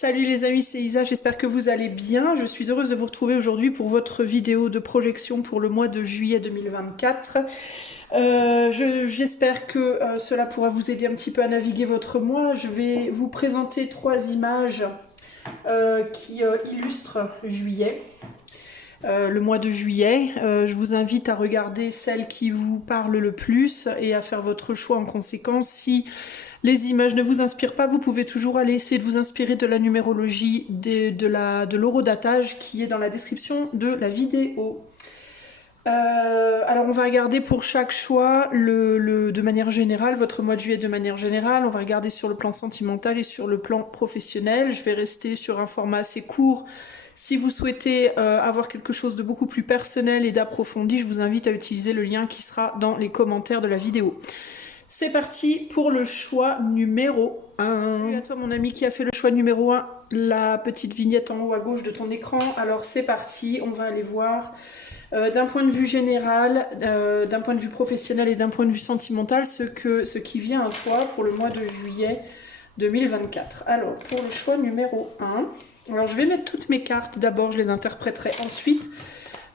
Salut les amis, c'est Isa, j'espère que vous allez bien. Je suis heureuse de vous retrouver aujourd'hui pour votre vidéo de projection pour le mois de juillet 2024. J'espère que cela pourra vous aider un petit peu à naviguer votre mois. Je vais vous présenter 3 images qui illustrent juillet. Le mois de juillet, je vous invite à regarder celles qui vous parlent le plus et à faire votre choix en conséquence. Si les images ne vous inspirent pas, vous pouvez toujours aller essayer de vous inspirer de la numérologie de l'horodatage qui est dans la description de la vidéo. Alors on va regarder pour chaque choix de manière générale, votre mois de juillet de manière générale. On va regarder sur le plan sentimental et sur le plan professionnel. Je vais rester sur un format assez court. Si vous souhaitez avoir quelque chose de beaucoup plus personnel et d'approfondi, je vous invite à utiliser le lien qui sera dans les commentaires de la vidéo. C'est parti pour le choix numéro 1. Salut à toi mon ami qui a fait le choix numéro 1, la petite vignette en haut à gauche de ton écran. Alors c'est parti, on va aller voir d'un point de vue général, d'un point de vue professionnel et d'un point de vue sentimental ce qui vient à toi pour le mois de juillet 2024. Alors pour le choix numéro 1, alors je vais mettre toutes mes cartes, d'abord je les interpréterai ensuite.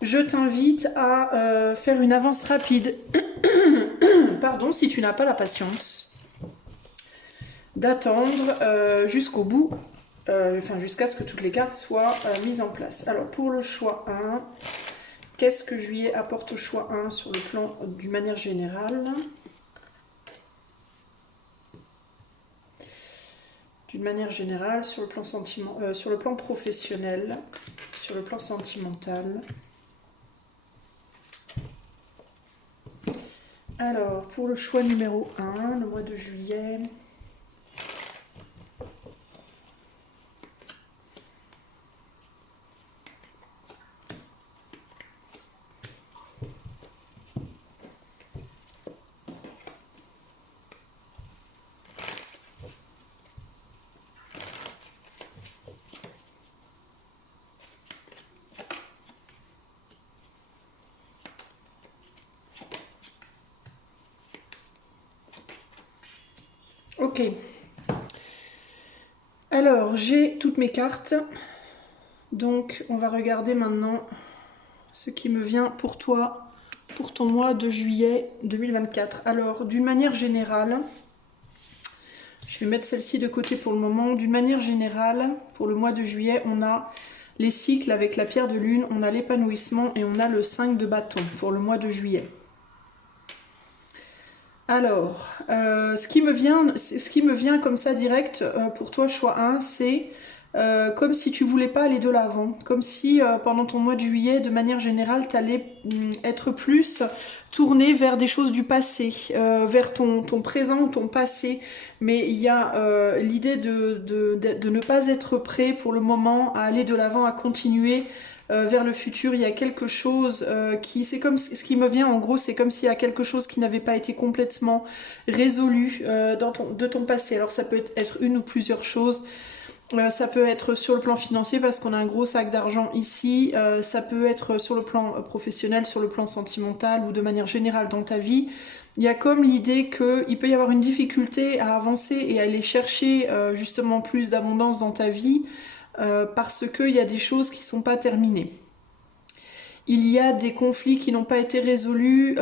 Je t'invite à faire une avance rapide, pardon, si tu n'as pas la patience, d'attendre jusqu'au bout, enfin jusqu'à ce que toutes les cartes soient mises en place. Alors pour le choix 1, qu'est-ce que juillet apporte au choix 1 sur le plan d'une manière générale? D'une manière générale, sur le plan sur le plan professionnel, sur le plan sentimental. Alors, pour le choix numéro 1, le mois de juillet. Ok. Alors, j'ai toutes mes cartes. Donc, on va regarder maintenant ce qui me vient pour toi, pour ton mois de juillet 2024. Alors, d'une manière générale, je vais mettre celle-ci de côté pour le moment. D'une manière générale, pour le mois de juillet, on a les cycles avec la pierre de lune, on a l'épanouissement et on a le 5 de bâton pour le mois de juillet. Alors, ce qui me vient comme ça direct pour toi, choix 1, c'est comme si tu voulais pas aller de l'avant, comme si pendant ton mois de juillet, de manière générale, tu allais être plus tourné vers des choses du passé, vers ton présent ou ton passé, mais il y a l'idée de ne pas être prêt pour le moment à aller de l'avant, à continuer vers le futur. Il y a quelque chose c'est comme ce qui me vient en gros, c'est comme s'il y a quelque chose qui n'avait pas été complètement résolu de ton passé. Alors ça peut être une ou plusieurs choses. Ça peut être sur le plan financier parce qu'on a un gros sac d'argent ici, ça peut être sur le plan professionnel, sur le plan sentimental ou de manière générale dans ta vie. Il y a comme l'idée qu'il peut y avoir une difficulté à avancer et à aller chercher justement plus d'abondance dans ta vie parce qu'il y a des choses qui ne sont pas terminées. Il y a des conflits qui n'ont pas été résolus,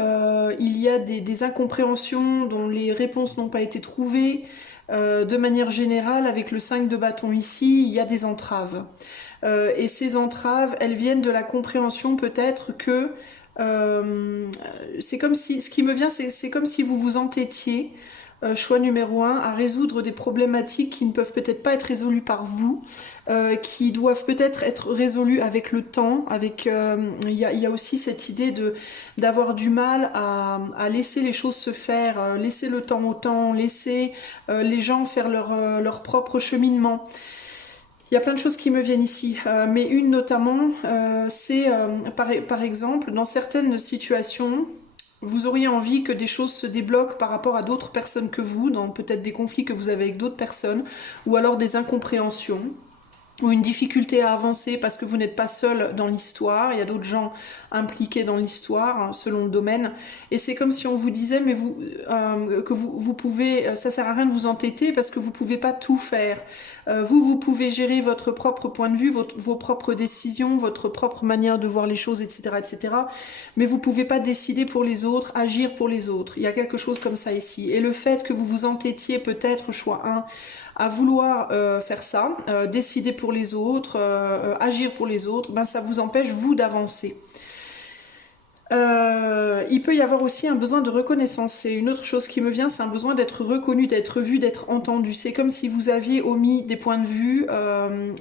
il y a des incompréhensions dont les réponses n'ont pas été trouvées. De manière générale, avec le 5 de bâton ici, il y a des entraves. Et ces entraves, elles viennent de la compréhension peut-être que c'est comme si, ce qui me vient, c'est comme si vous vous entêtiez, choix numéro 1, à résoudre des problématiques qui ne peuvent peut-être pas être résolues par vous, qui doivent peut-être être résolues avec le temps, il y a aussi cette idée d'avoir du mal à laisser les choses se faire, laisser le temps au temps, laisser les gens faire leur propre cheminement. Il y a plein de choses qui me viennent ici, mais une notamment, c'est par exemple, dans certaines situations, vous auriez envie que des choses se débloquent par rapport à d'autres personnes que vous, dans peut-être des conflits que vous avez avec d'autres personnes, ou alors des incompréhensions. ou une difficulté à avancer parce que vous n'êtes pas seul dans l'histoire, il y a d'autres gens impliqués dans l'histoire, hein, selon le domaine, et c'est comme si on vous disait, mais que vous pouvez, ça sert à rien de vous entêter parce que vous pouvez pas tout faire. Vous pouvez gérer votre propre point de vue, vos propres décisions, votre propre manière de voir les choses, etc., etc., mais vous pouvez pas décider pour les autres, agir pour les autres. Il y a quelque chose comme ça ici, et le fait que vous vous entêtiez peut-être, choix 1, à vouloir faire ça, décider pour les autres, agir pour les autres, ben ça vous empêche, vous, d'avancer. Il peut y avoir aussi un besoin de reconnaissance. C'est une autre chose qui me vient, c'est un besoin d'être reconnu, d'être vu, d'être entendu. C'est comme si vous aviez omis des points de vue,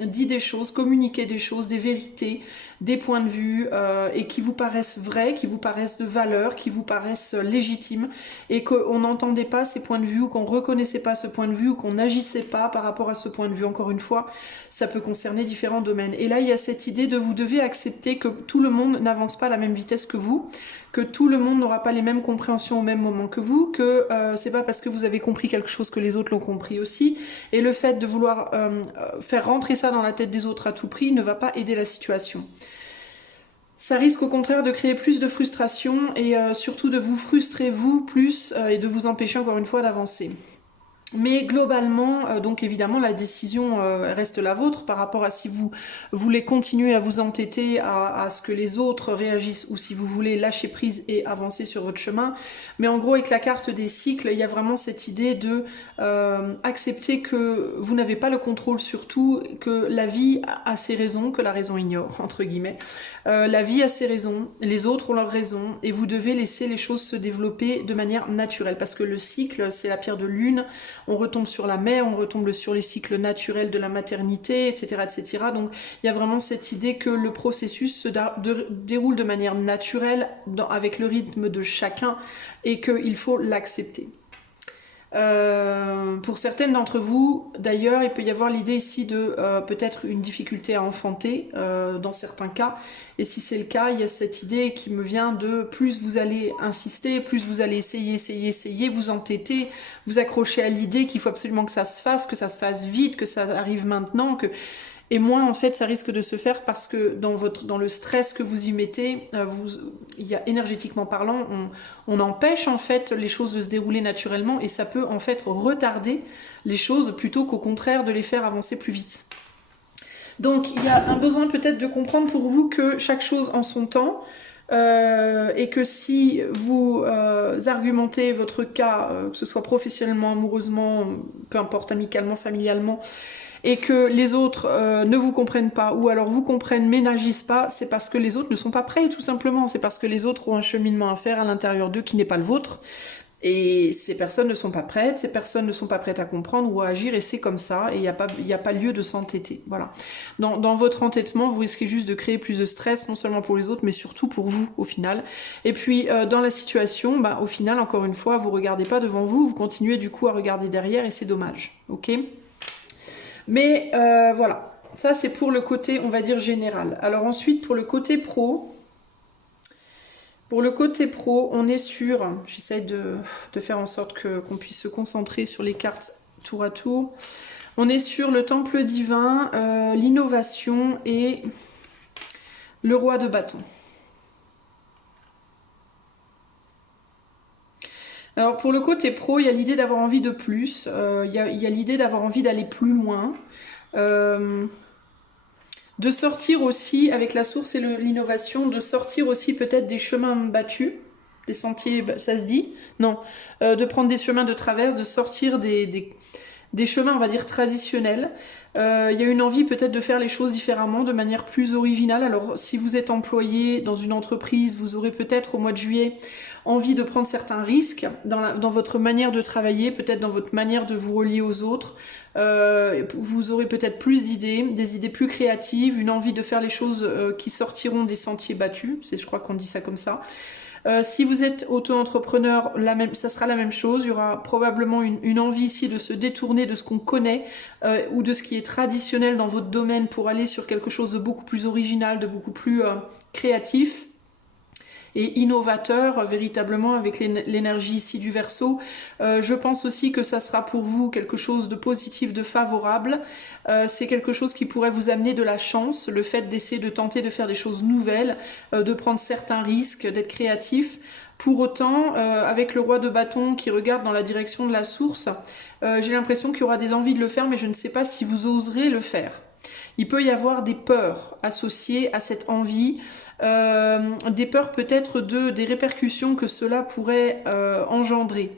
dit des choses, communiqué des choses, des vérités, des points de vue, et qui vous paraissent vrais, qui vous paraissent de valeur, qui vous paraissent légitimes, et qu'on n'entendait pas ces points de vue, ou qu'on reconnaissait pas ce point de vue, ou qu'on n'agissait pas par rapport à ce point de vue. Encore une fois, ça peut concerner différents domaines. Et là, il y a cette idée de vous devez accepter que tout le monde n'avance pas à la même vitesse que vous, que tout le monde n'aura pas les mêmes compréhensions au même moment que vous, que c'est pas parce que vous avez compris quelque chose que les autres l'ont compris aussi, et le fait de vouloir faire rentrer ça dans la tête des autres à tout prix ne va pas aider la situation. Ça risque au contraire de créer plus de frustration et surtout de vous frustrer vous plus et de vous empêcher encore une fois d'avancer. Mais globalement, donc évidemment, la décision reste la vôtre par rapport à si vous voulez continuer à vous entêter à ce que les autres réagissent ou si vous voulez lâcher prise et avancer sur votre chemin. Mais en gros, avec la carte des cycles, il y a vraiment cette idée de accepter que vous n'avez pas le contrôle sur tout, que la vie a ses raisons, que la raison ignore, entre guillemets. La vie a ses raisons, les autres ont leurs raisons et vous devez laisser les choses se développer de manière naturelle parce que le cycle, c'est la pierre de lune. On retombe sur la mer, on retombe sur les cycles naturels de la maternité, etc., etc. Donc il y a vraiment cette idée que le processus se déroule de manière naturelle avec le rythme de chacun et qu'il faut l'accepter. Pour certaines d'entre vous, d'ailleurs, il peut y avoir l'idée ici de peut-être une difficulté à enfanter dans certains cas. Et si c'est le cas, il y a cette idée qui me vient de plus vous allez insister, plus vous allez essayer, vous entêter, vous accrocher à l'idée qu'il faut absolument que ça se fasse vite, que ça arrive maintenant, que... Et moins, en fait, ça risque de se faire parce que dans le stress que vous y mettez, il y a énergétiquement parlant, on empêche en fait les choses de se dérouler naturellement et ça peut en fait retarder les choses plutôt qu'au contraire de les faire avancer plus vite. Donc, il y a un besoin peut-être de comprendre pour vous que chaque chose en son temps et que si vous argumentez votre cas, que ce soit professionnellement, amoureusement, peu importe, amicalement, familialement, et que les autres ne vous comprennent pas, ou alors vous comprennent mais n'agissent pas, c'est parce que les autres ne sont pas prêts, tout simplement. C'est parce que les autres ont un cheminement à faire à l'intérieur d'eux qui n'est pas le vôtre. Et ces personnes ne sont pas prêtes, ces personnes ne sont pas prêtes à comprendre ou à agir, et c'est comme ça, et il n'y a pas lieu de s'entêter. Voilà. Dans votre entêtement, vous risquez juste de créer plus de stress, non seulement pour les autres, mais surtout pour vous, au final. Et puis, dans la situation, bah, au final, encore une fois, vous ne regardez pas devant vous, vous continuez du coup à regarder derrière, et c'est dommage. Ok ? Mais voilà, ça c'est pour le côté, on va dire, général. Alors ensuite, pour le côté pro, on est sur, j'essaie de faire en sorte qu'on puisse se concentrer sur les cartes tour à tour. On est sur le temple divin, l'innovation et le roi de bâton. Alors pour le côté pro, il y a l'idée d'avoir envie de plus, il y a l'idée d'avoir envie d'aller plus loin, de sortir aussi, avec la source et l'innovation, de sortir aussi peut-être des chemins battus, des sentiers, ça se dit? Non, de prendre des chemins de traverse, de sortir des chemins, on va dire, traditionnels. Il y a une envie peut-être de faire les choses différemment, de manière plus originale. Alors si vous êtes employé dans une entreprise, vous aurez peut-être au mois de juillet envie de prendre certains risques dans votre manière de travailler, peut-être dans votre manière de vous relier aux autres. Vous aurez peut-être plus d'idées, des idées plus créatives, une envie de faire les choses qui sortiront des sentiers battus. Je crois qu'on dit ça comme ça. Si vous êtes auto-entrepreneur, ça sera la même chose. Il y aura probablement une envie ici de se détourner de ce qu'on connaît ou de ce qui est traditionnel dans votre domaine pour aller sur quelque chose de beaucoup plus original, de beaucoup plus créatif. et innovateur véritablement avec l'énergie ici du Verseau. Je pense aussi que ça sera pour vous quelque chose de positif, de favorable. C'est quelque chose qui pourrait vous amener de la chance, le fait d'essayer de tenter de faire des choses nouvelles, de prendre certains risques, d'être créatif. Pour autant, avec le roi de bâton qui regarde dans la direction de la source, j'ai l'impression qu'il y aura des envies de le faire, mais je ne sais pas si vous oserez le faire. Il peut y avoir des peurs associées à cette envie, des peurs peut-être des répercussions que cela pourrait engendrer.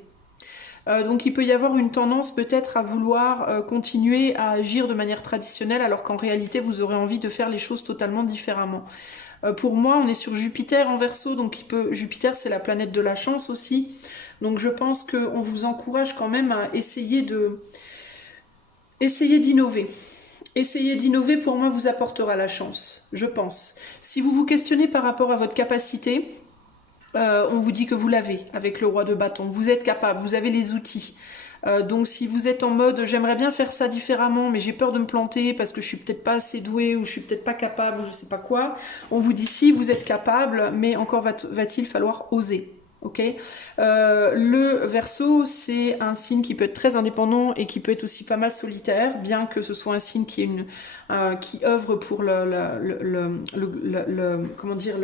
Donc il peut y avoir une tendance peut-être à vouloir continuer à agir de manière traditionnelle alors qu'en réalité vous aurez envie de faire les choses totalement différemment. Pour moi, on est sur Jupiter en Verseau, donc Jupiter c'est la planète de la chance aussi. Donc je pense qu'on vous encourage quand même à essayer d'innover. Essayer d'innover, pour moi, vous apportera la chance, je pense. Si vous vous questionnez par rapport à votre capacité, on vous dit que vous l'avez avec le roi de bâton. Vous êtes capable, vous avez les outils. Donc si vous êtes en mode j'aimerais bien faire ça différemment mais j'ai peur de me planter parce que je suis peut-être pas assez douée ou je suis peut-être pas capable ou je sais pas quoi, on vous dit si vous êtes capable mais encore va-t-il falloir oser. Ok, le Verseau c'est un signe qui peut être très indépendant et qui peut être aussi pas mal solitaire, bien que ce soit un signe qui œuvre pour comment dire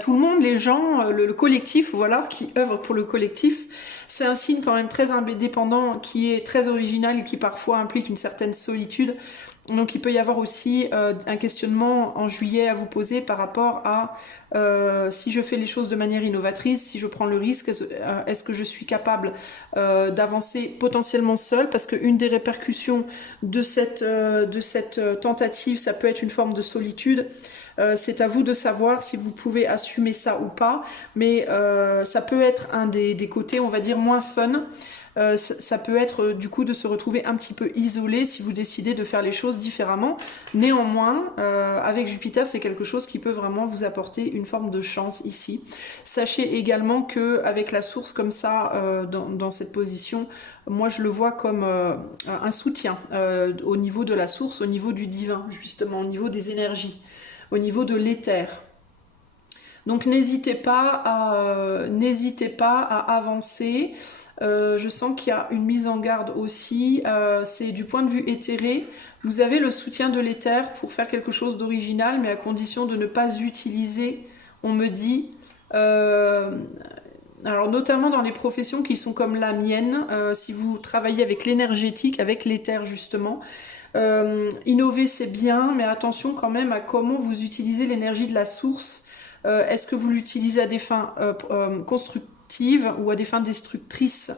tout le monde, les gens, le collectif, voilà, qui œuvre pour le collectif. C'est un signe quand même très indépendant, qui est très original et qui parfois implique une certaine solitude. Donc il peut y avoir aussi un questionnement en juillet à vous poser par rapport à si je fais les choses de manière innovatrice, si je prends le risque, est-ce que je suis capable d'avancer potentiellement seule, parce qu'une des répercussions de cette tentative, ça peut être une forme de solitude. C'est à vous de savoir si vous pouvez assumer ça ou pas, mais ça peut être un des côtés, on va dire, moins fun. Ça peut être du coup de se retrouver un petit peu isolé si vous décidez de faire les choses différemment. Néanmoins, avec Jupiter, c'est quelque chose qui peut vraiment vous apporter une forme de chance ici. Sachez également que avec la source comme ça, dans cette position, moi je le vois comme un soutien au niveau de la source, au niveau du divin, justement, au niveau des énergies, au niveau de l'éther. Donc n'hésitez pas à avancer. Je sens qu'il y a une mise en garde aussi, c'est du point de vue éthéré, vous avez le soutien de l'éther pour faire quelque chose d'original, mais à condition de ne pas utiliser, on me dit, alors notamment dans les professions qui sont comme la mienne, si vous travaillez avec l'énergétique, avec l'éther justement, innover c'est bien, mais attention quand même à comment vous utilisez l'énergie de la source. Est-ce que vous l'utilisez à des fins constructives ou à des fins destructrices?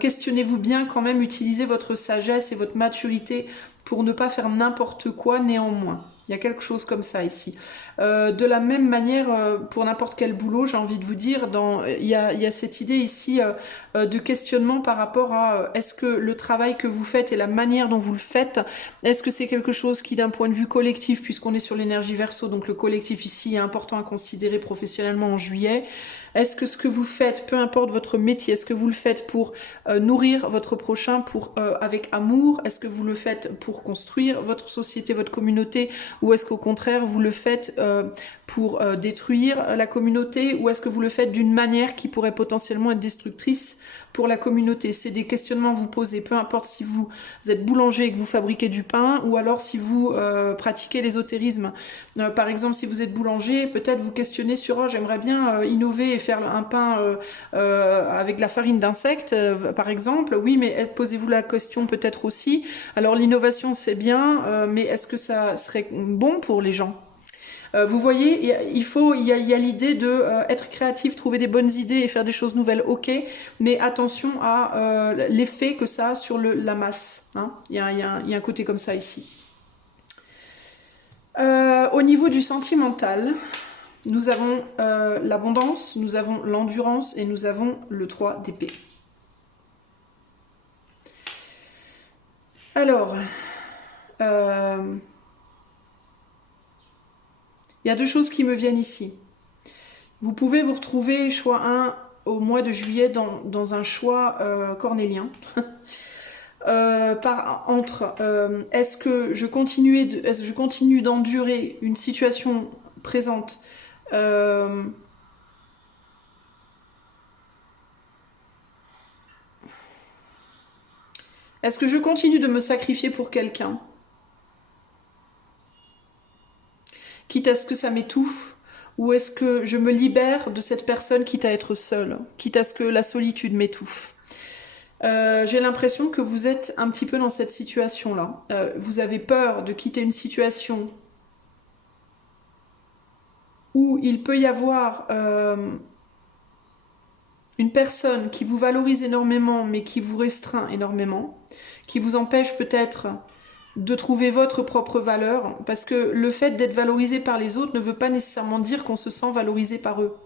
Questionnez-vous bien quand même, utilisez votre sagesse et votre maturité pour ne pas faire n'importe quoi néanmoins. Il y a quelque chose comme ça ici. De la même manière, pour n'importe quel boulot, j'ai envie de vous dire, il y a cette idée ici de questionnement par rapport à est-ce que le travail que vous faites et la manière dont vous le faites, est-ce que c'est quelque chose qui, d'un point de vue collectif, puisqu'on est sur l'énergie Verseau, donc le collectif ici est important à considérer professionnellement en juillet, est-ce que ce que vous faites, peu importe votre métier, est-ce que vous le faites pour nourrir votre prochain avec amour? Est-ce que vous le faites pour construire votre société, votre communauté? Ou est-ce qu'au contraire, vous le faites pour détruire la communauté? Ou est-ce que vous le faites d'une manière qui pourrait potentiellement être destructrice pour la communauté? C'est des questionnements que vous posez, peu importe si vous êtes boulanger et que vous fabriquez du pain, ou alors si vous pratiquez l'ésotérisme. Par exemple, si vous êtes boulanger, peut-être vous questionnez sur « oh, j'aimerais bien innover et faire un pain avec de la farine d'insectes, par exemple ». Oui, mais posez-vous la question peut-être aussi. Alors l'innovation, c'est bien, mais est-ce que ça serait bon pour les gens? Vous voyez, il y a l'idée de être créatif, trouver des bonnes idées et faire des choses nouvelles, ok, mais attention à l'effet que ça a sur la masse. Hein. Il y a un côté comme ça ici. Au niveau du sentimental, nous avons l'abondance, nous avons l'endurance et nous avons le 3 d'épée. Alors, il y a deux choses qui me viennent ici. Vous pouvez vous retrouver, choix 1, au mois de juillet, dans un choix cornélien. Est-ce que je continue d'endurer une situation présente. Euh, Est-ce que je continue de me sacrifier pour quelqu'un, quitte à ce que ça m'étouffe, ou est-ce que je me libère de cette personne, quitte à être seule, quitte à ce que la solitude m'étouffe? J'ai l'impression que vous êtes un petit peu dans cette situation-là. Vous avez peur de quitter une situation où il peut y avoir une personne qui vous valorise énormément mais qui vous restreint énormément, qui vous empêche peut-être de trouver votre propre valeur, parce que le fait d'être valorisé par les autres ne veut pas nécessairement dire qu'on se sent valorisé par eux.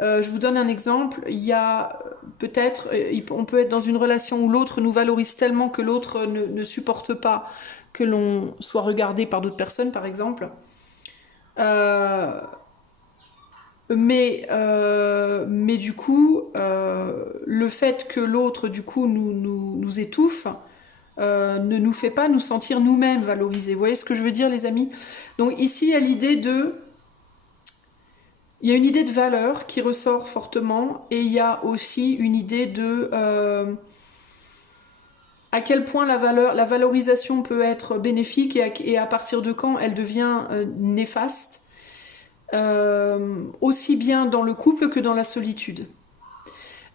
Je vous donne un exemple, il y a peut-être, on peut être dans une relation où l'autre nous valorise tellement que l'autre ne supporte pas que l'on soit regardé par d'autres personnes, par exemple. Euh, mais du coup, le fait que l'autre, du coup, nous étouffe, ne nous fait pas nous sentir nous-mêmes valorisés. Vous voyez ce que je veux dire, les amis? Donc ici, il y a l'idée de... Il y a une idée de valeur qui ressort fortement et il y a aussi une idée de à quel point la valorisation peut être bénéfique et à partir de quand elle devient néfaste, aussi bien dans le couple que dans la solitude.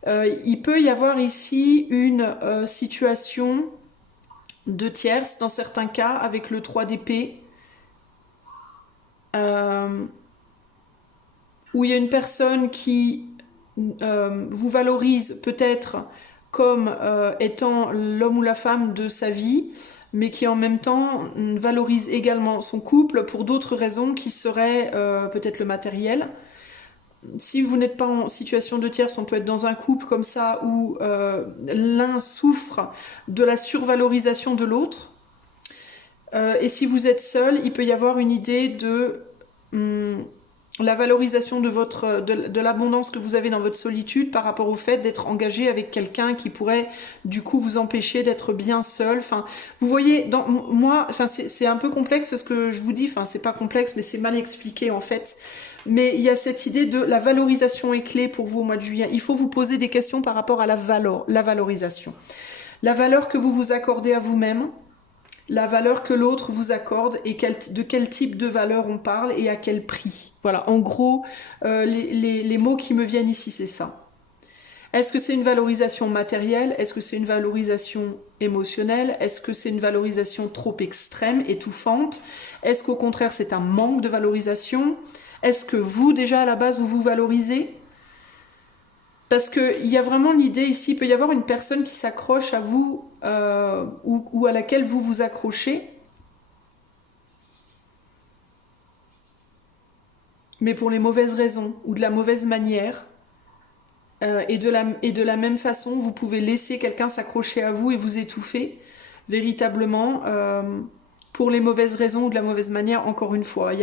Il peut y avoir ici une situation de tierce, dans certains cas, avec le 3 d'épée, où il y a une personne qui vous valorise peut-être comme étant l'homme ou la femme de sa vie, mais qui en même temps valorise également son couple pour d'autres raisons qui seraient peut-être le matériel. Si vous n'êtes pas en situation de tierce, on peut être dans un couple comme ça où l'un souffre de la survalorisation de l'autre. Et si vous êtes seul, il peut y avoir une idée de la valorisation de l'abondance que vous avez dans votre solitude par rapport au fait d'être engagé avec quelqu'un qui pourrait du coup vous empêcher d'être bien seul. Enfin, vous voyez, moi, enfin, c'est un peu complexe ce que je vous dis. Enfin, c'est pas complexe, mais c'est mal expliqué en fait. Mais il y a cette idée de la valorisation est clé pour vous au mois de juillet. Il faut vous poser des questions par rapport à la valorisation. La valeur que vous vous accordez à vous-même, la valeur que l'autre vous accorde et de quel type de valeur on parle et à quel prix. Voilà, en gros, les mots qui me viennent ici, c'est ça. Est-ce que c'est une valorisation matérielle? Est-ce que c'est une valorisation émotionnelle? Est-ce que c'est une valorisation trop extrême, étouffante? Est-ce qu'au contraire, c'est un manque de valorisation? Est-ce que vous, déjà, à la base, vous vous valorisez? Parce qu'il y a vraiment l'idée ici, il peut y avoir une personne qui s'accroche à vous ou à laquelle vous vous accrochez, mais pour les mauvaises raisons ou de la mauvaise manière. Et de la même façon, vous pouvez laisser quelqu'un s'accrocher à vous et vous étouffer, véritablement, pour les mauvaises raisons ou de la mauvaise manière, encore une fois. Il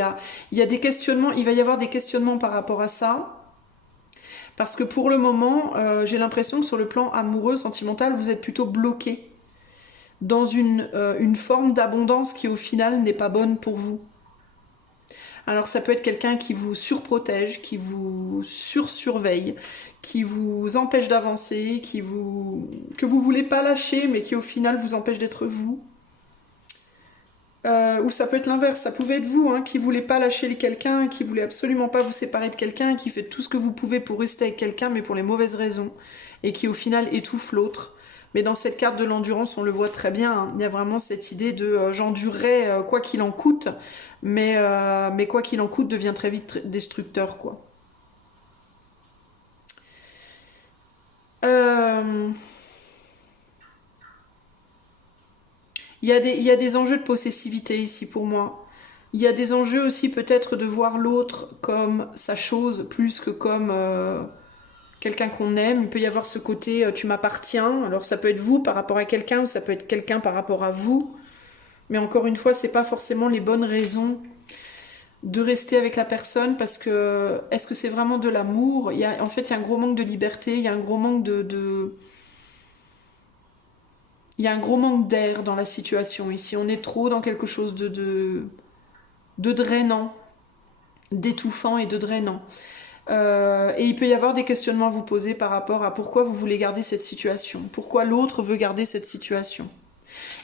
y a des questionnements, il va y avoir des questionnements par rapport à ça. Parce que pour le moment, j'ai l'impression que sur le plan amoureux, sentimental, vous êtes plutôt bloqué dans une forme d'abondance qui au final n'est pas bonne pour vous. Alors ça peut être quelqu'un qui vous surprotège, qui vous sursurveille, qui vous empêche d'avancer, que vous voulez pas lâcher, mais qui au final vous empêche d'être vous. Ou ça peut être l'inverse, ça pouvait être vous qui voulez pas lâcher quelqu'un, qui voulait absolument pas vous séparer de quelqu'un, qui fait tout ce que vous pouvez pour rester avec quelqu'un, mais pour les mauvaises raisons, et qui au final étouffe l'autre. Mais dans cette carte de l'endurance, on le voit très bien, il y a vraiment cette idée de j'endurerai quoi qu'il en coûte, mais quoi qu'il en coûte devient très vite destructeur, quoi. Euh... il y a des enjeux de possessivité ici pour moi. Il y a des enjeux aussi peut-être de voir l'autre comme sa chose plus que comme quelqu'un qu'on aime. Il peut y avoir ce côté tu m'appartiens. Alors ça peut être vous par rapport à quelqu'un ou ça peut être quelqu'un par rapport à vous. Mais encore une fois, c'est pas forcément les bonnes raisons de rester avec la personne parce que est-ce que c'est vraiment de l'amour? En fait, il y a un gros manque de liberté, il y a un gros manque il y a un gros manque d'air dans la situation ici. On est trop dans quelque chose de drainant. d'étouffant et de drainant. Et il peut y avoir des questionnements à vous poser par rapport à pourquoi vous voulez garder cette situation, pourquoi l'autre veut garder cette situation.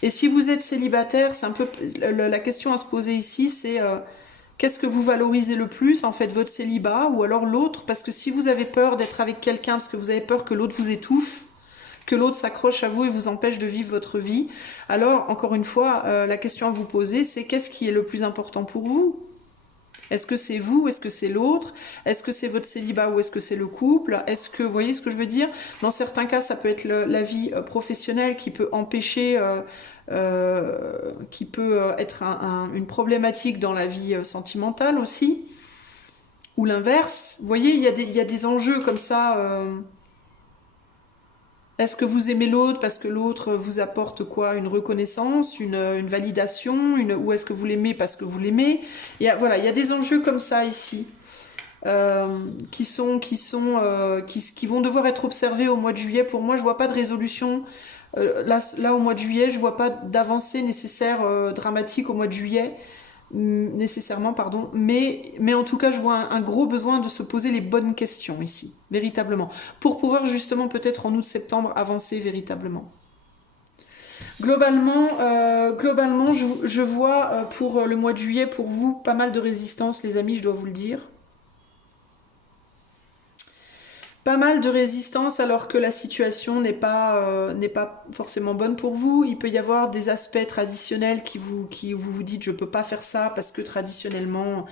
Et si vous êtes célibataire, c'est un peu la question à se poser ici, c'est qu'est-ce que vous valorisez le plus, en fait, votre célibat ou alors l'autre? Parce que si vous avez peur d'être avec quelqu'un, parce que vous avez peur que l'autre vous étouffe, que l'autre s'accroche à vous et vous empêche de vivre votre vie, alors, encore une fois, la question à vous poser, c'est qu'est-ce qui est le plus important pour vous? Est-ce que c'est vous? Est-ce que c'est l'autre? Est-ce que c'est votre célibat ou est-ce que c'est le couple? Est-ce que, vous voyez ce que je veux dire? Dans certains cas, ça peut être la vie professionnelle qui peut empêcher, qui peut être une problématique dans la vie sentimentale aussi, ou l'inverse. Vous voyez, il y a des enjeux comme ça. Est-ce que vous aimez l'autre parce que l'autre vous apporte quoi? Une reconnaissance, une validation, ou est-ce que vous l'aimez parce que vous l'aimez? Voilà, il y a des enjeux comme ça ici qui vont devoir être observés au mois de juillet. Pour moi, je vois pas de résolution. Là, au mois de juillet, je vois pas d'avancée nécessaire dramatique au mois de juillet. Nécessairement, pardon, mais en tout cas, je vois un gros besoin de se poser les bonnes questions ici, véritablement, pour pouvoir justement peut-être en août-septembre avancer véritablement. Globalement, je vois pour le mois de juillet, pour vous, pas mal de résistance, les amis, je dois vous le dire. Pas mal de résistance alors que la situation n'est pas forcément bonne pour vous. Il peut y avoir des aspects traditionnels qui vous dites je peux pas faire ça parce que traditionnellement,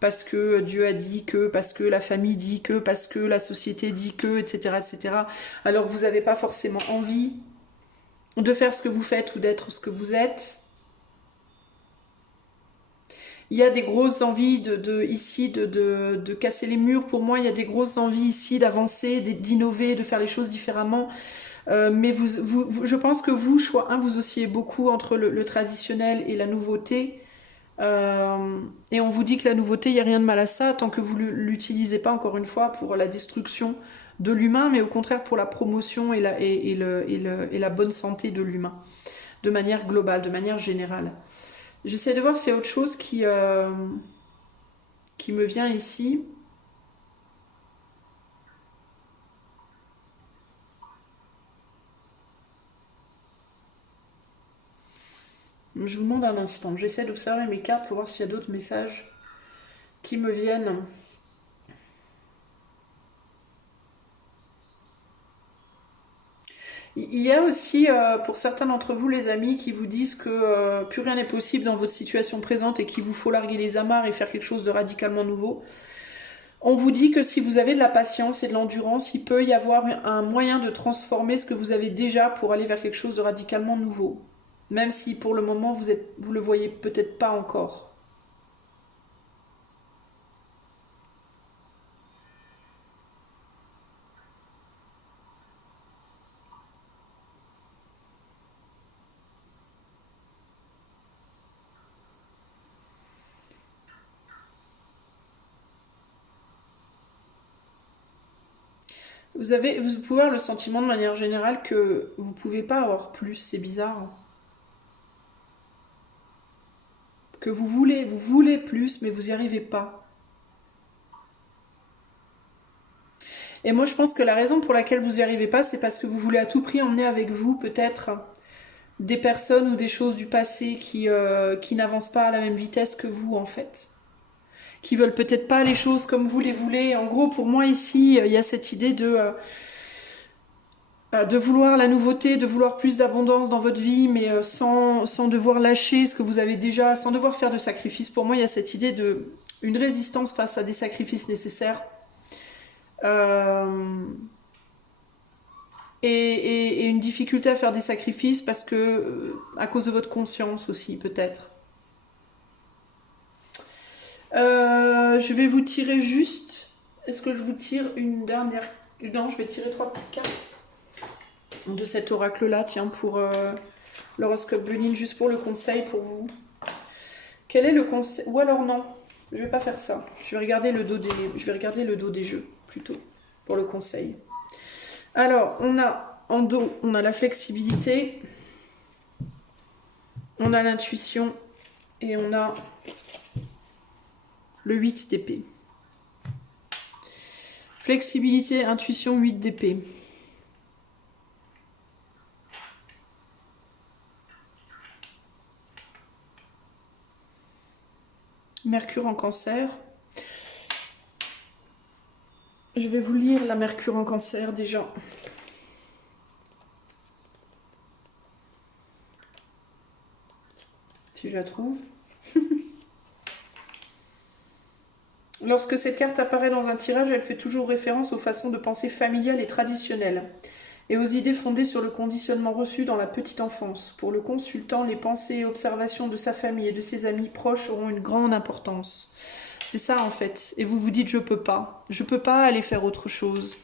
parce que Dieu a dit que, parce que la famille dit que, parce que la société dit que, etc. etc. Alors que vous n'avez pas forcément envie de faire ce que vous faites ou d'être ce que vous êtes. Il y a des grosses envies ici de casser les murs. Pour moi, il y a des grosses envies ici d'avancer, d'innover, de faire les choses différemment. Mais je pense que vous, choix 1, vous oscillez beaucoup entre le traditionnel et la nouveauté. Et on vous dit que la nouveauté, il n'y a rien de mal à ça, tant que vous ne l'utilisez pas, encore une fois, pour la destruction de l'humain, mais au contraire pour la promotion et la bonne santé de l'humain, de manière globale, de manière générale. J'essaie de voir s'il y a autre chose qui me vient ici. Je vous demande un instant. J'essaie d'observer mes cartes pour voir s'il y a d'autres messages qui me viennent. Il y a aussi, pour certains d'entre vous, les amis, qui vous disent que plus rien n'est possible dans votre situation présente et qu'il vous faut larguer les amarres et faire quelque chose de radicalement nouveau. On vous dit que si vous avez de la patience et de l'endurance, il peut y avoir un moyen de transformer ce que vous avez déjà pour aller vers quelque chose de radicalement nouveau. Même si pour le moment, vous le voyez peut-être pas encore. Vous pouvez avoir le sentiment de manière générale que vous pouvez pas avoir plus, c'est bizarre. Que vous voulez plus, mais vous n'y arrivez pas. Et moi, je pense que la raison pour laquelle vous n'y arrivez pas, c'est parce que vous voulez à tout prix emmener avec vous, peut-être, des personnes ou des choses du passé qui n'avancent pas à la même vitesse que vous, en fait. Qui veulent peut-être pas les choses comme vous les voulez. En gros, pour moi, ici, il y a cette idée de vouloir la nouveauté, de vouloir plus d'abondance dans votre vie, mais sans devoir lâcher ce que vous avez déjà, sans devoir faire de sacrifices. Pour moi, il y a cette idée une résistance face à des sacrifices nécessaires. Et une difficulté à faire des sacrifices parce que à cause de votre conscience aussi, peut-être. Je vais vous tirer juste. Est-ce que je vous tire une dernière? Non, je vais tirer 3 petites cartes de cet oracle-là, tiens, pour l'horoscope Béline, juste pour le conseil pour vous. Quel est le conseil? Ou alors non, je vais pas faire ça. Je vais regarder le dos des jeux, plutôt, pour le conseil. Alors, on a en dos, on a la flexibilité, on a l'intuition, et on a le 8 d'épée. Flexibilité, intuition, 8 d'épée. Mercure en Cancer. Je vais vous lire la Mercure en Cancer déjà. Si je la trouve. Lorsque cette carte apparaît dans un tirage, elle fait toujours référence aux façons de penser familiales et traditionnelles, et aux idées fondées sur le conditionnement reçu dans la petite enfance. Pour le consultant, les pensées et observations de sa famille et de ses amis proches auront une grande importance. C'est ça en fait. Et vous vous dites, je peux pas. Je peux pas aller faire autre chose.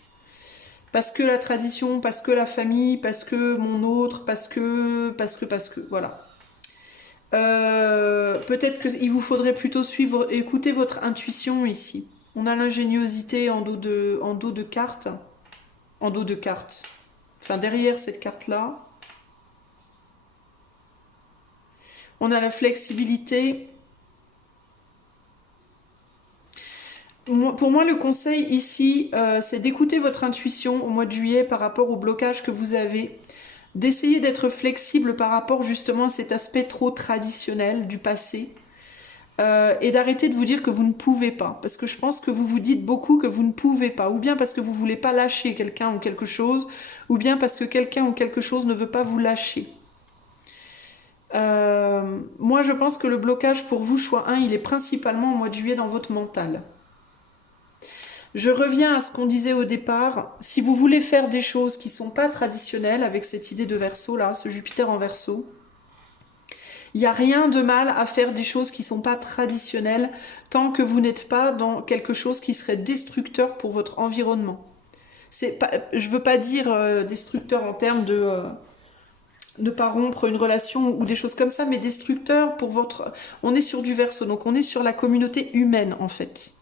Parce que la tradition, parce que la famille, parce que mon autre, parce que, voilà. Peut-être qu'il vous faudrait plutôt écouter votre intuition ici. On a l'ingéniosité en dos de carte. En dos de carte. Enfin, derrière cette carte-là. On a la flexibilité. Pour moi, le conseil ici, c'est d'écouter votre intuition au mois de juillet par rapport au blocage que vous avez. D'essayer d'être flexible par rapport justement à cet aspect trop traditionnel du passé. Et d'arrêter de vous dire que vous ne pouvez pas. Parce que je pense que vous vous dites beaucoup que vous ne pouvez pas. Ou bien parce que vous ne voulez pas lâcher quelqu'un ou quelque chose. Ou bien parce que quelqu'un ou quelque chose ne veut pas vous lâcher. Moi, je pense que le blocage pour vous, choix 1, il est principalement au mois de juillet dans votre mental. Je reviens à ce qu'on disait au départ. Si vous voulez faire des choses qui ne sont pas traditionnelles, avec cette idée de Verseau là, ce Jupiter en Verseau, il n'y a rien de mal à faire des choses qui ne sont pas traditionnelles tant que vous n'êtes pas dans quelque chose qui serait destructeur pour votre environnement. Je ne veux pas dire destructeur en termes de ne pas rompre une relation ou des choses comme ça, mais destructeur pour votre... On est sur du Verseau, donc on est sur la communauté humaine en fait.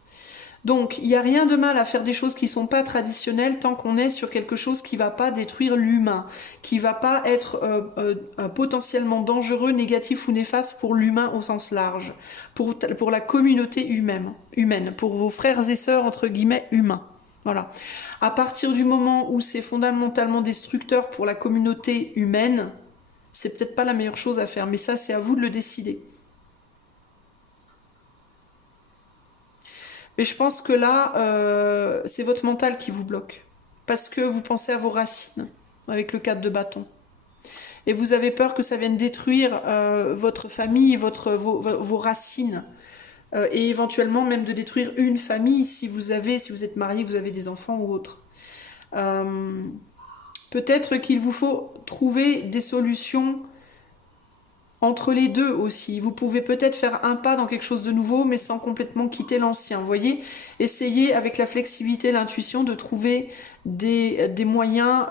Donc, il n'y a rien de mal à faire des choses qui ne sont pas traditionnelles tant qu'on est sur quelque chose qui ne va pas détruire l'humain, qui ne va pas être potentiellement dangereux, négatif ou néfaste pour l'humain au sens large, pour la communauté humaine, pour vos frères et sœurs, entre guillemets, humains. Voilà. À partir du moment où c'est fondamentalement destructeur pour la communauté humaine, c'est peut-être pas la meilleure chose à faire, mais ça, c'est à vous de le décider. Mais je pense que là, c'est votre mental qui vous bloque. Parce que vous pensez à vos racines, avec le 4 de bâton. Et vous avez peur que ça vienne détruire votre famille, vos racines. Et éventuellement même de détruire une famille si vous êtes marié, vous avez des enfants ou autre. Peut-être qu'il vous faut trouver des solutions entre les deux aussi. Vous pouvez peut-être faire un pas dans quelque chose de nouveau, mais sans complètement quitter l'ancien. Vous voyez, essayez avec la flexibilité, l'intuition, de trouver des moyens,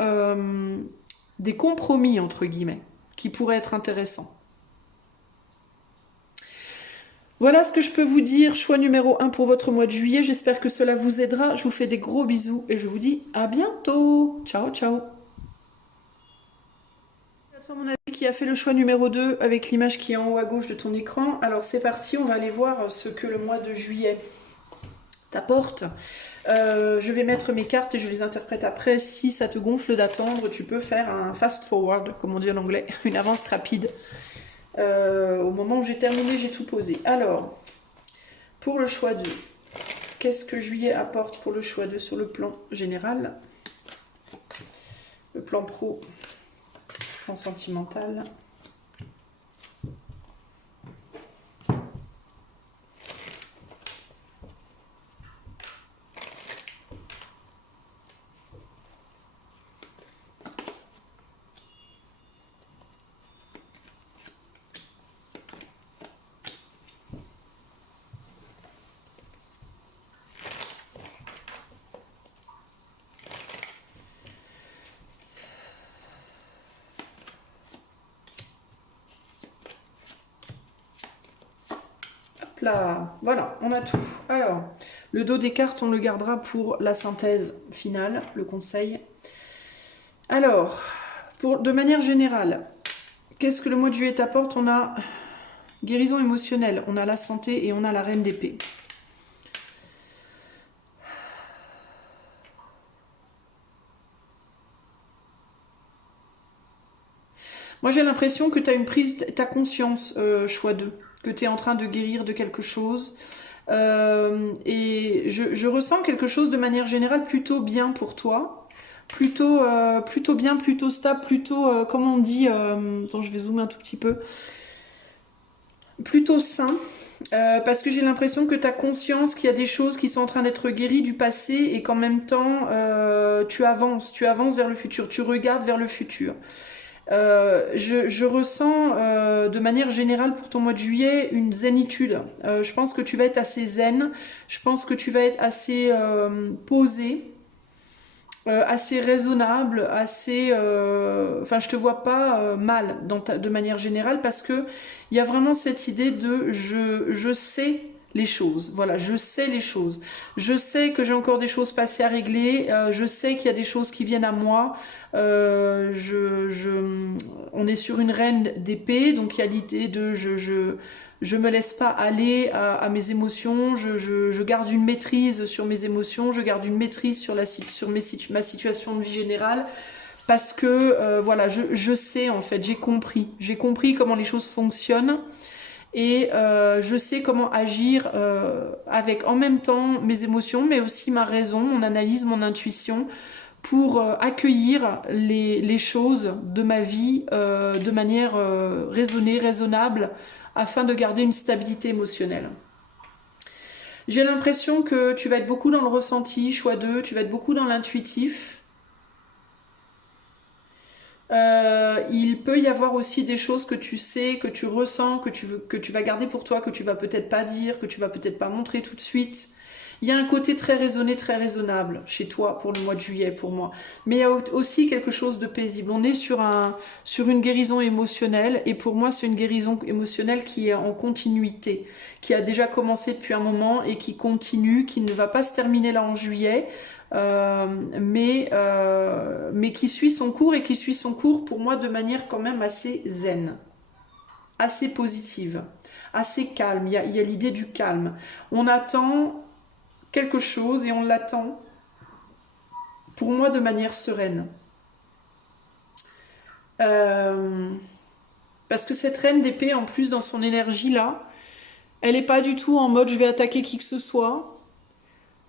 des compromis, entre guillemets, qui pourraient être intéressants. Voilà ce que je peux vous dire. Choix numéro 1 pour votre mois de juillet. J'espère que cela vous aidera. Je vous fais des gros bisous et je vous dis à bientôt. Ciao, ciao. Mon ami qui a fait le choix numéro 2 avec l'image qui est en haut à gauche de ton écran. Alors c'est parti, on va aller voir ce que le mois de juillet t'apporte. Je vais mettre mes cartes et je les interprète après. Si ça te gonfle d'attendre, tu peux faire un fast forward, comme on dit en anglais, une avance rapide. Au moment où j'ai terminé, j'ai tout posé. Alors, pour le choix 2, qu'est-ce que juillet apporte pour le choix 2 sur le plan général? Le plan pro, plan sentimental. Là, voilà, on a tout. Alors, le dos des cartes, on le gardera pour la synthèse finale, le conseil. Alors, de manière générale, qu'est-ce que le mois de juillet t'apporte? On a guérison émotionnelle, on a la santé et on a la reine d'épée. Moi j'ai l'impression que tu as une prise, tu as conscience, choix 2, que tu es en train de guérir de quelque chose. Et je ressens quelque chose de manière générale plutôt bien pour toi. Plutôt bien, plutôt stable, plutôt, comment on dit, attends, je vais zoomer un tout petit peu, plutôt sain. Parce que j'ai l'impression que tu as conscience qu'il y a des choses qui sont en train d'être guéries du passé et qu'en même temps, tu avances vers le futur, tu regardes vers le futur. Je ressens de manière générale pour ton mois de juillet une zénitude. Je pense que tu vas être assez zen, je pense que tu vas être assez posé, assez raisonnable, assez... Enfin, je te vois pas mal de manière générale parce que il y a vraiment cette idée de je sais les choses. Voilà, je sais les choses. Je sais que j'ai encore des choses passées à régler. Je sais qu'il y a des choses qui viennent à moi. On est sur une reine d'épée, donc il y a l'idée de je me laisse pas aller à mes émotions, je garde une maîtrise sur mes émotions, je garde une maîtrise sur ma situation de vie générale, parce que voilà, je sais en fait, j'ai compris comment les choses fonctionnent, et je sais comment agir avec en même temps mes émotions, mais aussi ma raison, mon analyse, mon intuition, pour accueillir les choses de ma vie de manière raisonnée, raisonnable, afin de garder une stabilité émotionnelle. J'ai l'impression que tu vas être beaucoup dans le ressenti, choix 2, tu vas être beaucoup dans l'intuitif. Il peut y avoir aussi des choses que tu sais, que tu ressens, que tu vas garder pour toi, que tu vas peut-être pas dire, que tu vas peut-être pas montrer tout de suite. Il y a un côté très raisonné, très raisonnable chez toi pour le mois de juillet, pour moi. Mais il y a aussi quelque chose de paisible. On est sur une guérison émotionnelle, et pour moi, c'est une guérison émotionnelle qui est en continuité, qui a déjà commencé depuis un moment et qui continue, qui ne va pas se terminer là en juillet, mais qui suit son cours, et qui suit son cours pour moi de manière quand même assez zen, assez positive, assez calme. Il y a l'idée du calme. On attend quelque chose et on l'attend pour moi de manière sereine. Parce que cette reine d'épée, en plus, dans son énergie là, elle n'est pas du tout en mode je vais attaquer qui que ce soit.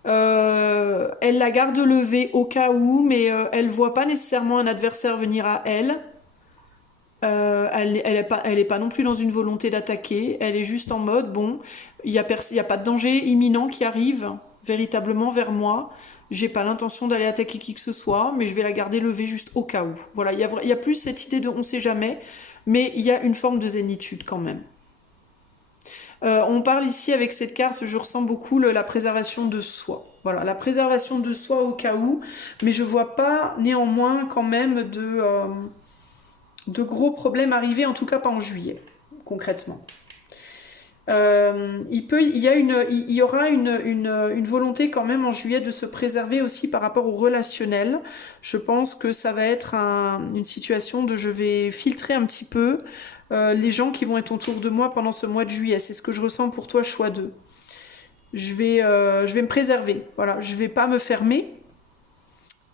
Elle la garde levée au cas où, mais elle voit pas nécessairement un adversaire venir à elle. Elle est pas non plus dans une volonté d'attaquer. Elle est juste en mode bon, il y a pas de danger imminent qui arrive véritablement vers moi. J'ai pas l'intention d'aller attaquer qui que ce soit, mais je vais la garder levée juste au cas où. Voilà, il y a plus cette idée de on sait jamais, mais il y a une forme de zénitude quand même. On parle ici avec cette carte, je ressens beaucoup la préservation de soi. Voilà, la préservation de soi au cas où, mais je vois pas néanmoins quand même de gros problèmes arriver, en tout cas pas en juillet, concrètement. Il y aura une volonté quand même en juillet de se préserver aussi par rapport au relationnel. Je pense que ça va être une situation de je vais filtrer un petit peu les gens qui vont être autour de moi pendant ce mois de juillet. C'est ce que je ressens pour toi, choix 2. Je vais me préserver. Voilà, je vais pas me fermer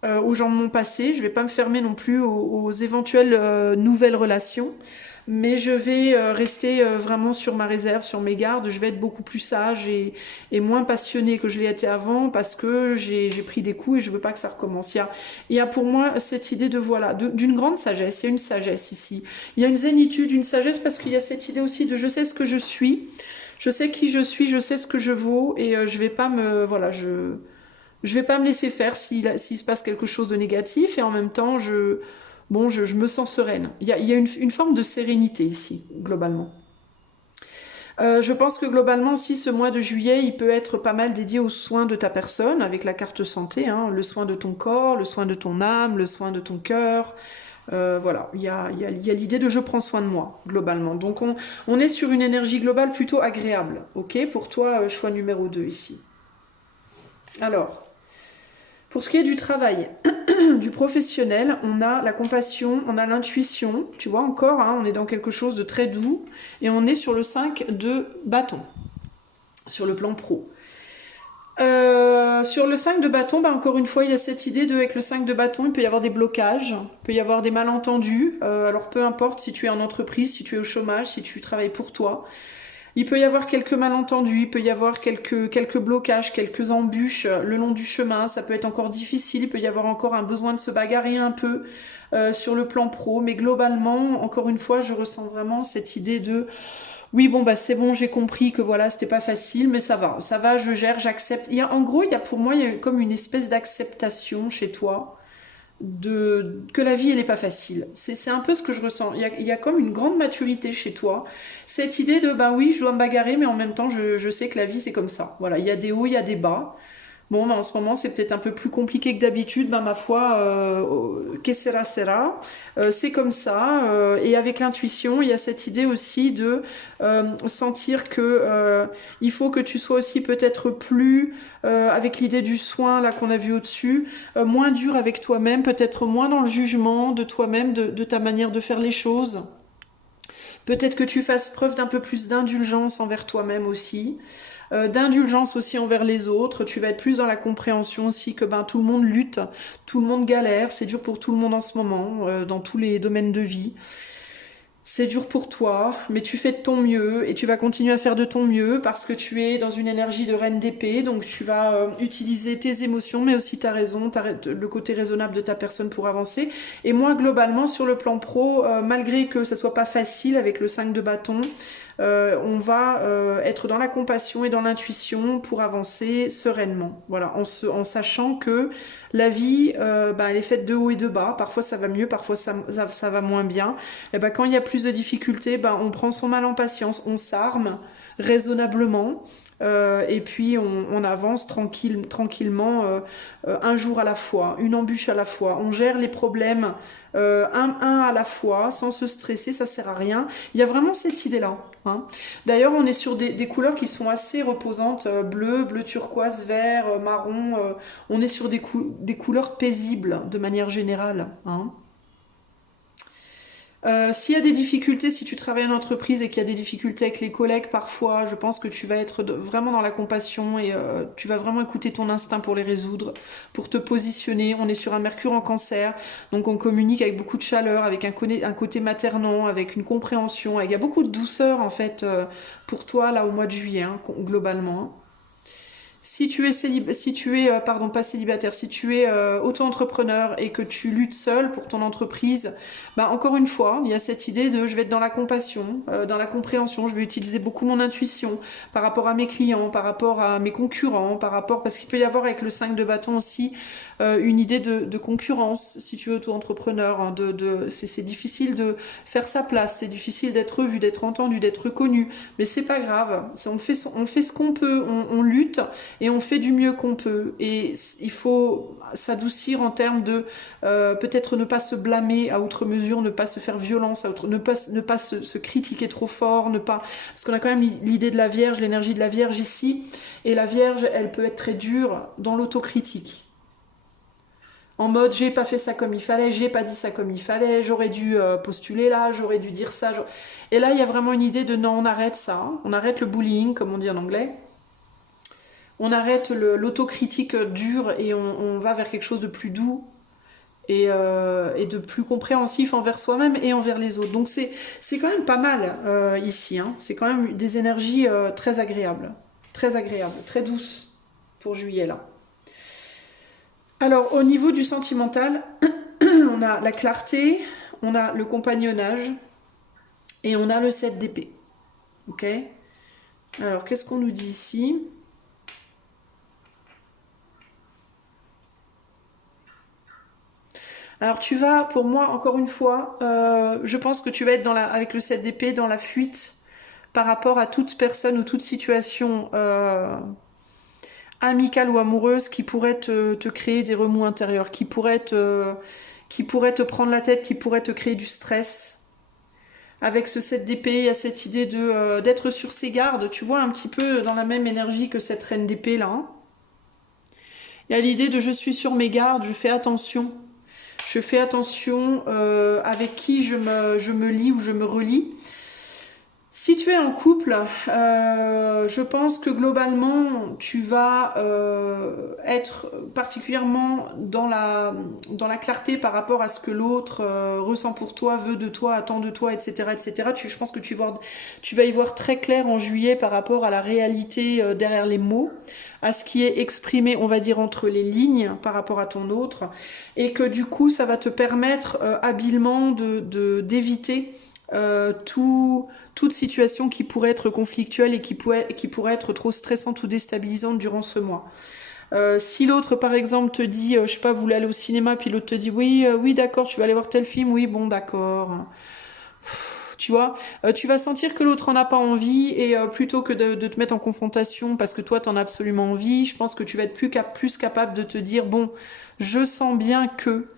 aux gens de mon passé. Je vais pas me fermer non plus aux éventuelles nouvelles relations. Mais je vais rester vraiment sur ma réserve, sur mes gardes. Je vais être beaucoup plus sage et moins passionnée que je l'ai été avant, parce que j'ai pris des coups et je veux pas que ça recommence. Il y a pour moi cette idée de voilà, d'une grande sagesse. Il y a une sagesse ici. Il y a une zénitude, une sagesse, parce qu'il y a cette idée aussi de je sais ce que je suis, je sais qui je suis, je sais ce que je vaux, et je vais pas me voilà, je vais pas me laisser faire s'il se passe quelque chose de négatif, et en même temps je me sens sereine. Il y a une forme de sérénité ici, globalement. Je pense que globalement aussi, ce mois de juillet, il peut être pas mal dédié aux soins de ta personne, avec la carte santé, hein, le soin de ton corps, le soin de ton âme, le soin de ton cœur. Voilà, il y a l'idée de je prends soin de moi, globalement. Donc on est sur une énergie globale plutôt agréable. Ok, pour toi, choix numéro 2 ici. Alors, pour ce qui est du travail, du professionnel, on a la compassion, on a l'intuition, tu vois encore, hein, on est dans quelque chose de très doux, et on est sur le 5 de bâton, sur le plan pro. Sur le 5 de bâton, bah, encore une fois, il y a cette idée de, avec le 5 de bâton, il peut y avoir des blocages, il peut y avoir des malentendus. Alors peu importe si tu es en entreprise, si tu es au chômage, si tu travailles pour toi. Il peut y avoir quelques malentendus, il peut y avoir quelques blocages, quelques embûches le long du chemin. Ça peut être encore difficile, il peut y avoir encore un besoin de se bagarrer un peu sur le plan pro. Mais globalement, encore une fois, je ressens vraiment cette idée de oui, bon, bah c'est bon, j'ai compris que voilà, c'était pas facile, mais ça va, je gère, j'accepte. En gros, il y a pour moi, il y a comme une espèce d'acceptation chez toi que la vie, elle est pas facile. C'est un peu ce que je ressens. Il y a comme une grande maturité chez toi. Cette idée de, bah oui, je dois me bagarrer, mais en même temps, je sais que la vie, c'est comme ça. Voilà, il y a des hauts, il y a des bas. Bon, ben, en ce moment, c'est peut-être un peu plus compliqué que d'habitude. Ben, ma foi, que sera, sera. C'est comme ça. Et avec l'intuition, il y a cette idée aussi de sentir que il faut que tu sois aussi peut-être plus, avec l'idée du soin là qu'on a vu au-dessus, moins dur avec toi-même, peut-être moins dans le jugement de toi-même, de ta manière de faire les choses. Peut-être que tu fasses preuve d'un peu plus d'indulgence envers toi-même aussi, d'indulgence aussi envers les autres. Tu vas être plus dans la compréhension aussi que ben, tout le monde lutte, tout le monde galère, c'est dur pour tout le monde en ce moment, dans tous les domaines de vie. C'est dur pour toi, mais tu fais de ton mieux et tu vas continuer à faire de ton mieux parce que tu es dans une énergie de reine d'épée, donc tu vas utiliser tes émotions, mais aussi ta raison, le côté raisonnable de ta personne pour avancer. Et moi, globalement, sur le plan pro, malgré que ça soit pas facile avec le 5 de bâton, on va être dans la compassion et dans l'intuition pour avancer sereinement. Voilà, en sachant que la vie, bah, elle est faite de haut et de bas. Parfois ça va mieux, parfois ça va moins bien. Et bah, quand il y a plus de difficultés, bah, on prend son mal en patience, on s'arme raisonnablement. Et puis on avance tranquillement, un jour à la fois, une embûche à la fois. On gère les problèmes un à la fois, sans se stresser, ça sert à rien. Il y a vraiment cette idée-là. Hein. D'ailleurs, on est sur des couleurs qui sont assez reposantes, bleu turquoise, vert, marron. On est sur des couleurs paisibles de manière générale. Hein. S'il y a des difficultés, si tu travailles en entreprise et qu'il y a des difficultés avec les collègues, parfois, je pense que tu vas être vraiment dans la compassion et tu vas vraiment écouter ton instinct pour les résoudre, pour te positionner. On est sur un Mercure en Cancer, donc on communique avec beaucoup de chaleur, avec un côté maternant, avec une compréhension. Il y a beaucoup de douceur en fait pour toi là au mois de juillet, hein, globalement. Si tu es, pardon, pas célibataire, si tu es auto-entrepreneur et que tu luttes seul pour ton entreprise, bah, encore une fois, il y a cette idée de je vais être dans la compassion, dans la compréhension, je vais utiliser beaucoup mon intuition par rapport à mes clients, par rapport à mes concurrents, parce qu'il peut y avoir avec le 5 de bâton aussi une idée de concurrence, si tu es auto-entrepreneur, hein, c'est difficile de faire sa place, c'est difficile d'être vu, d'être entendu, d'être connu, mais c'est pas grave, on fait ce qu'on peut, on lutte, et on fait du mieux qu'on peut. Et il faut s'adoucir en termes de peut-être ne pas se blâmer à outre mesure, ne pas se faire violence, ne pas se critiquer trop fort, parce qu'on a quand même l'idée de la Vierge, l'énergie de la Vierge ici, et la Vierge, elle peut être très dure dans l'autocritique. En mode j'ai pas fait ça comme il fallait, j'ai pas dit ça comme il fallait, j'aurais dû postuler là, j'aurais dû dire ça. Et là il y a vraiment une idée de non, on arrête ça, on arrête le bullying comme on dit en anglais. On arrête l'autocritique dure et on va vers quelque chose de plus doux et de plus compréhensif envers soi-même et envers les autres. Donc c'est quand même pas mal ici. Hein. C'est quand même des énergies très agréables, très douces pour juillet là. Alors au niveau du sentimental, on a la clarté, on a le compagnonnage et on a le 7 d'épée. Ok. Alors qu'est-ce qu'on nous dit ici ? Alors tu vas, pour moi, encore une fois, je pense que tu vas être avec le 7 d'épée dans la fuite par rapport à toute personne ou toute situation amicale ou amoureuse qui pourrait te créer des remous intérieurs, qui pourrait te prendre la tête, qui pourrait te créer du stress. Avec ce 7 d'épée, il y a cette idée d'être sur ses gardes, tu vois, un petit peu dans la même énergie que cette reine d'épée là. Hein. Il y a l'idée de je suis sur mes gardes, je fais attention. Je fais attention avec qui je me lie ou je me relie. Si tu es en couple, je pense que globalement, tu vas être particulièrement dans la clarté par rapport à ce que l'autre ressent pour toi, veut de toi, attend de toi, etc. etc. Je pense que tu vas y voir très clair en juillet par rapport à la réalité derrière les mots, à ce qui est exprimé, on va dire, entre les lignes par rapport à ton autre, et que du coup, ça va te permettre habilement d'éviter toute situation qui pourrait être conflictuelle et qui pourrait être trop stressante ou déstabilisante durant ce mois. Si l'autre, par exemple, te dit, je sais pas, vous voulez aller au cinéma, puis l'autre te dit, oui, oui, d'accord, tu vas aller voir tel film, oui, bon, d'accord. Tu vois, tu vas sentir que l'autre en a pas envie et plutôt que de te mettre en confrontation parce que toi, t'en as absolument envie, je pense que tu vas être plus capable de te dire, bon, je sens bien que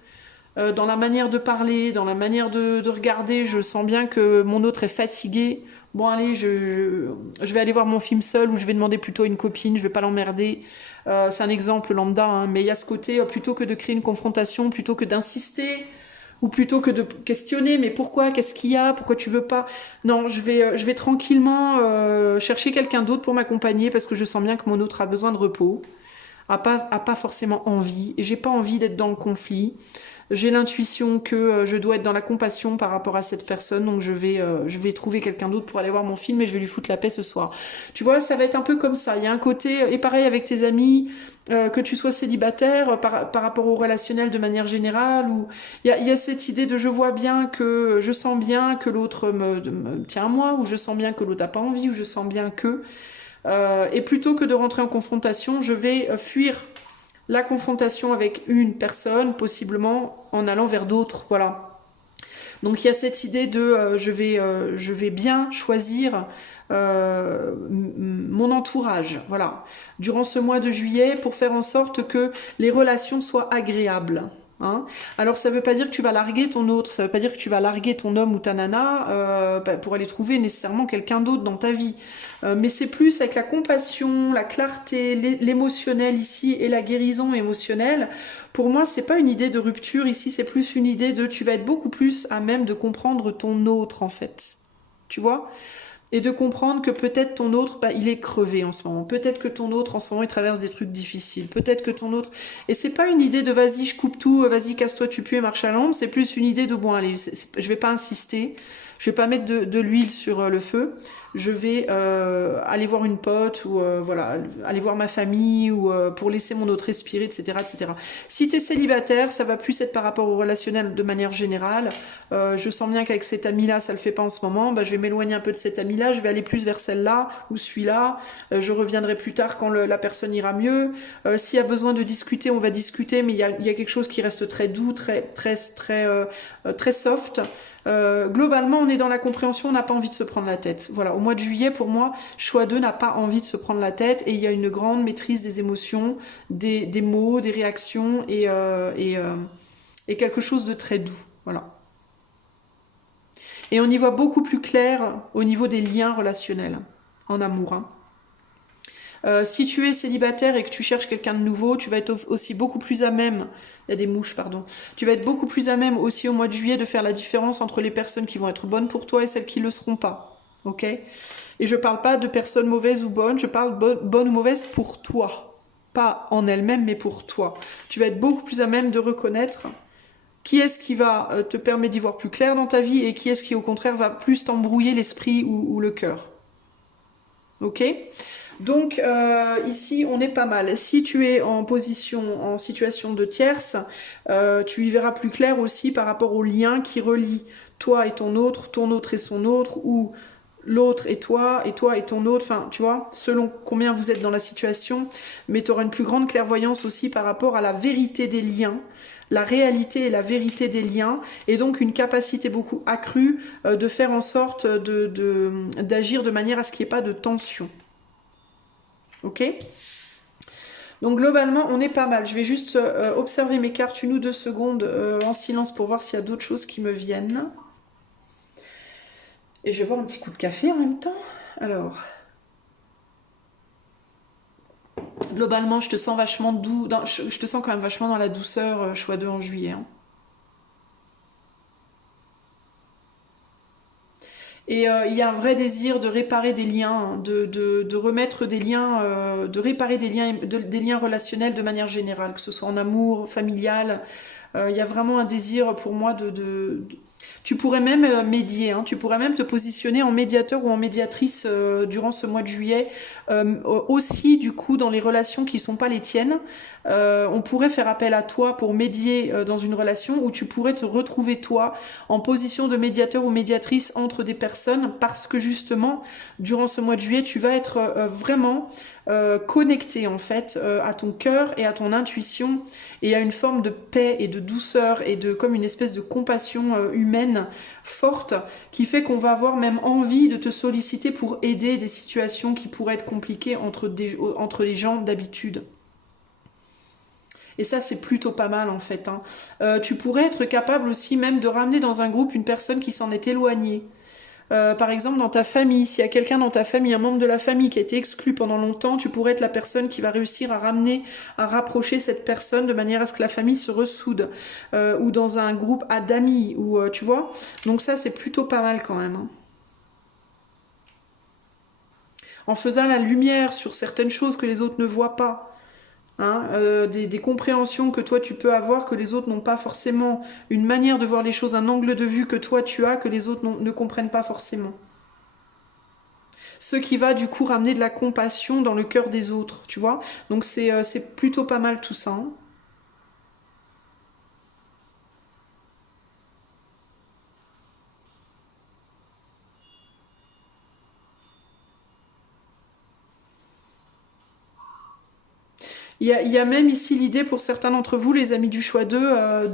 dans la manière de parler, dans la manière de regarder, je sens bien que mon autre est fatigué. Bon, allez, je vais aller voir mon film seul ou je vais demander plutôt à une copine, je vais pas l'emmerder. C'est un exemple lambda, hein, mais il y a ce côté, plutôt que de créer une confrontation, plutôt que d'insister, ou plutôt que de questionner, mais pourquoi, qu'est-ce qu'il y a, pourquoi tu veux pas. Non, je vais tranquillement chercher quelqu'un d'autre pour m'accompagner parce que je sens bien que mon autre a besoin de repos, a pas forcément envie, et j'ai pas envie d'être dans le conflit. J'ai l'intuition que je dois être dans la compassion par rapport à cette personne, donc je vais trouver quelqu'un d'autre pour aller voir mon film et je vais lui foutre la paix ce soir. Tu vois, ça va être un peu comme ça. Il y a un côté, et pareil avec tes amis, que tu sois célibataire par rapport au relationnel de manière générale, ou il y a cette idée de je vois bien que, je sens bien que l'autre me tient à moi, ou je sens bien que l'autre n'a pas envie, ou je sens bien que... et plutôt que de rentrer en confrontation, je vais fuir la confrontation avec une personne, possiblement en allant vers d'autres, voilà. Donc il y a cette idée de je vais bien choisir mon entourage, voilà, durant ce mois de juillet pour faire en sorte que les relations soient agréables. Hein. Alors ça veut pas dire que tu vas larguer ton autre, ça veut pas dire que tu vas larguer ton homme ou ta nana pour aller trouver nécessairement quelqu'un d'autre dans ta vie. Mais c'est plus avec la compassion, la clarté, l'émotionnel ici et la guérison émotionnelle. Pour moi, c'est pas une idée de rupture ici, c'est plus une idée de tu vas être beaucoup plus à même de comprendre ton autre en fait. Tu vois? Et de comprendre que peut-être ton autre, bah, il est crevé en ce moment. Peut-être que ton autre, en ce moment, il traverse des trucs difficiles. Peut-être que ton autre... Et c'est pas une idée de vas-y, je coupe tout, vas-y, casse-toi, tu pues et marche à l'ombre. C'est plus une idée de bon, allez, je vais pas insister. Je vais pas mettre de l'huile sur le feu. Je vais aller voir une pote ou voilà, aller voir ma famille ou pour laisser mon autre respirer, etc., etc. Si tu es célibataire, ça va plus être par rapport au relationnel de manière générale. Je sens bien qu'avec cet ami-là, ça le fait pas en ce moment. Bah, je vais m'éloigner un peu de cet ami-là. Je vais aller plus vers celle-là ou celui-là. Je reviendrai plus tard quand la personne ira mieux. S'il y a besoin de discuter, on va discuter, mais il y a quelque chose qui reste très doux, très soft. Globalement, on est dans la compréhension, on n'a pas envie de se prendre la tête. Voilà, au mois de juillet, pour moi, choix 2 n'a pas envie de se prendre la tête et il y a une grande maîtrise des émotions, des mots, des réactions et quelque chose de très doux. Voilà. Et on y voit beaucoup plus clair au niveau des liens relationnels en amour. Hein. Si tu es célibataire et que tu cherches quelqu'un de nouveau, tu vas être aussi beaucoup plus à même, il y a des mouches, pardon, tu vas être beaucoup plus à même aussi au mois de juillet de faire la différence entre les personnes qui vont être bonnes pour toi et celles qui ne le seront pas. Ok? Et je ne parle pas de personnes mauvaises ou bonnes, je parle bonnes ou mauvaises pour toi. Pas en elle-même, mais pour toi. Tu vas être beaucoup plus à même de reconnaître qui est-ce qui va te permettre d'y voir plus clair dans ta vie et qui est-ce qui au contraire va plus t'embrouiller l'esprit ou le cœur. Ok? Donc ici on est pas mal. Si tu es en situation de tierce, tu y verras plus clair aussi par rapport au lien qui relie toi et ton autre et son autre, ou l'autre et toi et ton autre, enfin tu vois, selon combien vous êtes dans la situation, mais tu auras une plus grande clairvoyance aussi par rapport à la vérité des liens, la réalité et la vérité des liens, et donc une capacité beaucoup accrue de faire en sorte d'agir de manière à ce qu'il n'y ait pas de tension. Ok? Donc globalement, on est pas mal. Je vais juste observer mes cartes 1 ou 2 secondes en silence pour voir s'il y a d'autres choses qui me viennent. Et je vais boire un petit coup de café en même temps. Alors, globalement, je te sens vachement doux. Je te sens quand même vachement dans la douceur, choix 2 en juillet. Hein. Et il y a un vrai désir de réparer des liens, de remettre des liens, de réparer des liens relationnels de manière générale, que ce soit en amour, familial. Il y a vraiment un désir pour moi tu pourrais même médier, hein, tu pourrais même te positionner en médiateur ou en médiatrice durant ce mois de juillet. Aussi, du coup, dans les relations qui ne sont pas les tiennes, on pourrait faire appel à toi pour médier dans une relation où tu pourrais te retrouver, toi, en position de médiateur ou médiatrice entre des personnes parce que justement, durant ce mois de juillet, tu vas être vraiment connecté en fait à ton cœur et à ton intuition et à une forme de paix et de douceur et de comme une espèce de compassion humaine forte qui fait qu'on va avoir même envie de te solliciter pour aider des situations qui pourraient être compliquées entre les gens d'habitude. Et ça, c'est plutôt pas mal en fait, hein. Tu pourrais être capable aussi même de ramener dans un groupe une personne qui s'en est éloignée. Par exemple, dans ta famille, s'il y a quelqu'un dans ta famille, un membre de la famille qui a été exclu pendant longtemps, tu pourrais être la personne qui va réussir à ramener, à rapprocher cette personne de manière à ce que la famille se ressoude. Ou dans un groupe d'amis, ou tu vois. Donc ça, c'est plutôt pas mal quand même, hein. En faisant la lumière sur certaines choses que les autres ne voient pas. Hein, des compréhensions que toi tu peux avoir, que les autres n'ont pas forcément, une manière de voir les choses, un angle de vue que toi tu as, que les autres ne comprennent pas forcément. Ce qui va du coup ramener de la compassion dans le cœur des autres, tu vois. Donc c'est plutôt pas mal tout ça, hein. Il y a même ici l'idée pour certains d'entre vous, les amis du choix 2,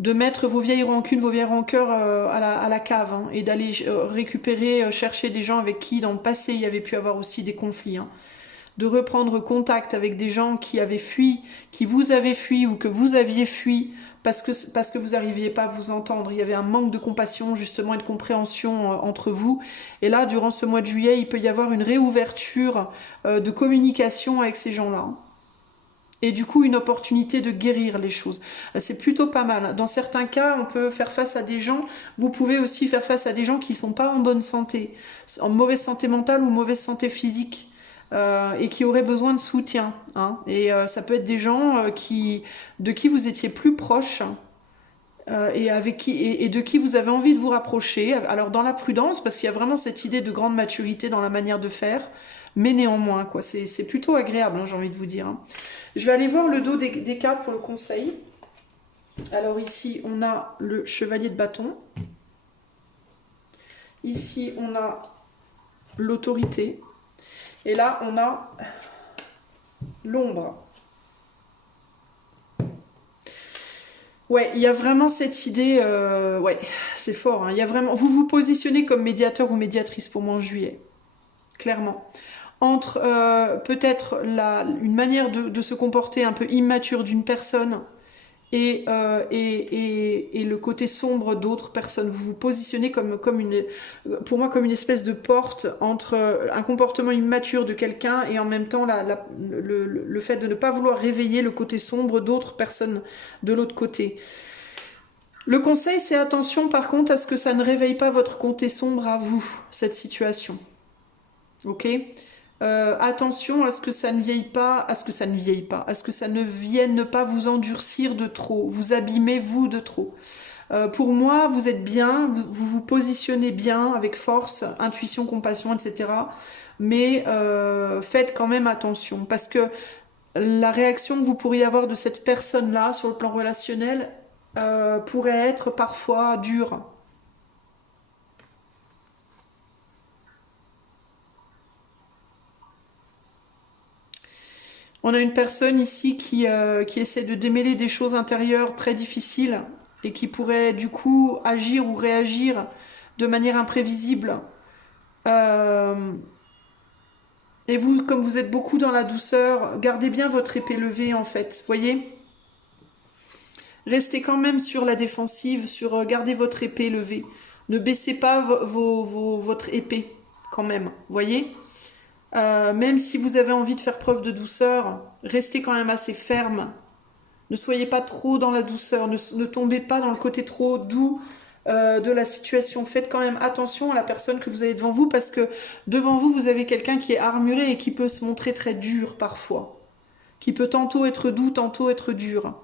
de mettre vos vieilles rancunes, vos vieilles rancœurs à la cave, hein, et d'aller récupérer, chercher des gens avec qui dans le passé il y avait pu avoir aussi des conflits, hein. De reprendre contact avec des gens qui avaient fui, qui vous avaient fui ou que vous aviez fui parce que vous n'arriviez pas à vous entendre. Il y avait un manque de compassion justement et de compréhension entre vous. Et là, durant ce mois de juillet, il peut y avoir une réouverture de communication avec ces gens-là, hein. Et du coup, une opportunité de guérir les choses. C'est plutôt pas mal. Dans certains cas, on peut faire face à des gens, vous pouvez aussi faire face à des gens qui ne sont pas en bonne santé, en mauvaise santé mentale ou mauvaise santé physique. Et qui auraient besoin de soutien, hein. Et ça peut être des gens de qui vous étiez plus proche, et de qui vous avez envie de vous rapprocher. Alors dans la prudence, parce qu'il y a vraiment cette idée de grande maturité dans la manière de faire, mais néanmoins, quoi, c'est plutôt agréable, hein, j'ai envie de vous dire, hein. Je vais aller voir le dos des cartes pour le conseil. Alors ici, on a le chevalier de bâton. Ici, on a l'autorité. Et là, on a l'ombre. Ouais, il y a vraiment cette idée, ouais, c'est fort, hein. Il y a vraiment, vous vous positionnez comme médiateur ou médiatrice pour moi en juillet, clairement. Entre peut-être une manière de se comporter un peu immature d'une personne et le côté sombre d'autres personnes. Vous vous positionnez pour moi comme une espèce de porte entre un comportement immature de quelqu'un et en même temps le fait de ne pas vouloir réveiller le côté sombre d'autres personnes de l'autre côté. Le conseil, c'est attention par contre à ce que ça ne réveille pas votre côté sombre à vous, cette situation. Ok ? Attention à ce que ça ne vieille pas, à ce que ça ne vienne pas vous endurcir de trop, vous abîmer vous de trop. Pour moi, vous êtes bien, vous vous positionnez bien avec force, intuition, compassion, etc. Mais faites quand même attention parce que la réaction que vous pourriez avoir de cette personne-là sur le plan relationnel pourrait être parfois dure. On a une personne ici qui essaie de démêler des choses intérieures très difficiles et qui pourrait du coup agir ou réagir de manière imprévisible. Euh, et vous, comme vous êtes beaucoup dans la douceur, gardez bien votre épée levée en fait, voyez ? Restez quand même sur la défensive, gardez votre épée levée. Ne baissez pas votre épée quand même, voyez ? Même si vous avez envie de faire preuve de douceur, restez quand même assez ferme. Ne soyez pas trop dans la douceur, ne tombez pas dans le côté trop doux de la situation. Faites quand même attention à la personne que vous avez devant vous, parce que devant vous, vous avez quelqu'un qui est armuré et qui peut se montrer très dur parfois. Qui peut tantôt être doux, tantôt être dur.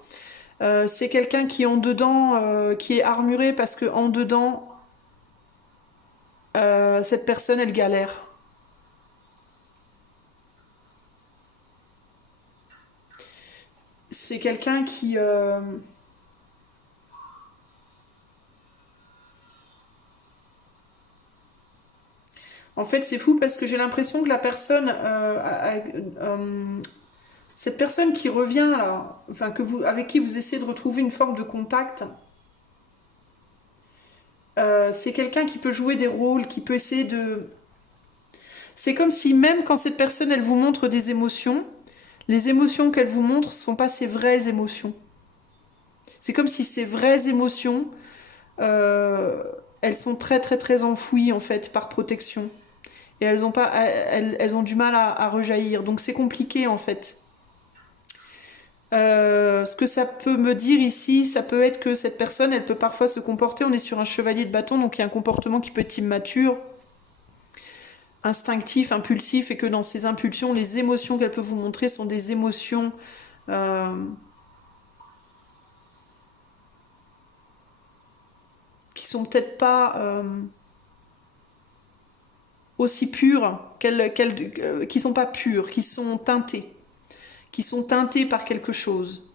C'est quelqu'un qui en dedans, qui est armuré parce que en dedans, cette personne, elle galère. C'est quelqu'un qui... En fait, c'est fou parce que j'ai l'impression que la personne... cette personne qui revient là, enfin, avec qui vous essayez de retrouver une forme de contact, c'est quelqu'un qui peut jouer des rôles, qui peut essayer de... C'est comme si même quand cette personne, elle vous montre des émotions, les émotions qu'elle vous montre ne sont pas ses vraies émotions. C'est comme si ces vraies émotions, euh, elles sont très très très enfouies en fait par protection. Et elles ont du mal à rejaillir. Donc c'est compliqué en fait. Ce que ça peut me dire ici, ça peut être que cette personne, elle peut parfois se comporter, on est sur un chevalier de bâton, donc il y a un comportement qui peut être immature, instinctif, impulsif, et que dans ces impulsions, les émotions qu'elle peut vous montrer sont des émotions euh, qui sont peut-être pas aussi pures, qui sont pas pures, qui sont teintées par quelque chose.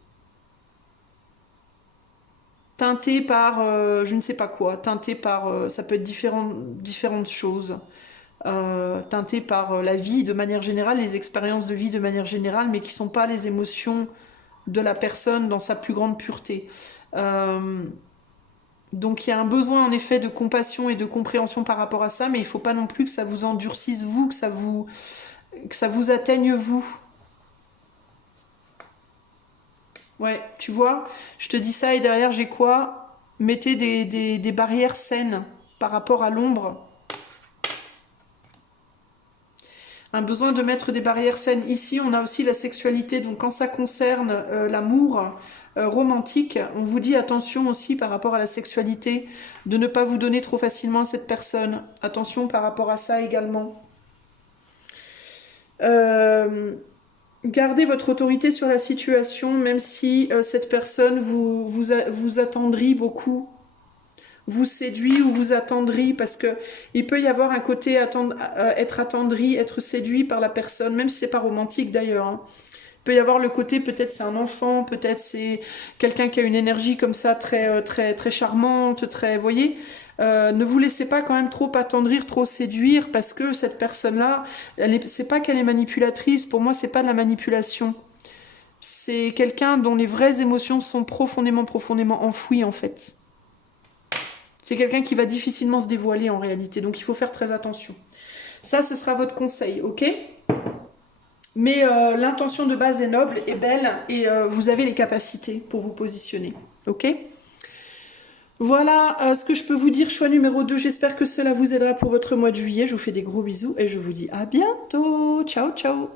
Teinté par je ne sais pas quoi, teinté par ça peut être différentes choses, teinté par la vie de manière générale, les expériences de vie de manière générale, mais qui ne sont pas les émotions de la personne dans sa plus grande pureté. Euh, donc il y a un besoin en effet de compassion et de compréhension par rapport à ça, mais il ne faut pas non plus que ça vous endurcisse vous, que ça vous atteigne vous. Ouais, tu vois, je te dis ça et derrière j'ai quoi? Mettez des barrières saines par rapport à l'ombre. Un besoin de mettre des barrières saines. Ici, on a aussi la sexualité. Donc quand ça concerne l'amour romantique, on vous dit attention aussi par rapport à la sexualité, de ne pas vous donner trop facilement à cette personne. Attention par rapport à ça également. Euh, Gardez votre autorité sur la situation, même si cette personne vous attendrit beaucoup, vous séduit ou vous attendrit, parce que il peut y avoir un côté être attendri, être séduit par la personne, même si c'est pas romantique d'ailleurs. Hein. Il peut y avoir le côté, peut-être c'est un enfant, peut-être c'est quelqu'un qui a une énergie comme ça très très très charmante, très, voyez. Ne vous laissez pas quand même trop attendrir, trop séduire, parce que cette personne-là, c'est pas qu'elle est manipulatrice. Pour moi, c'est pas de la manipulation. C'est quelqu'un dont les vraies émotions sont profondément, profondément enfouies en fait. C'est quelqu'un qui va difficilement se dévoiler en réalité, donc il faut faire très attention. Ça, ce sera votre conseil, ok? Mais l'intention de base est noble et belle, et vous avez les capacités pour vous positionner, ok? Voilà ce que je peux vous dire, choix numéro 2. J'espère que cela vous aidera pour votre mois de juillet. Je vous fais des gros bisous et je vous dis à bientôt. Ciao, ciao.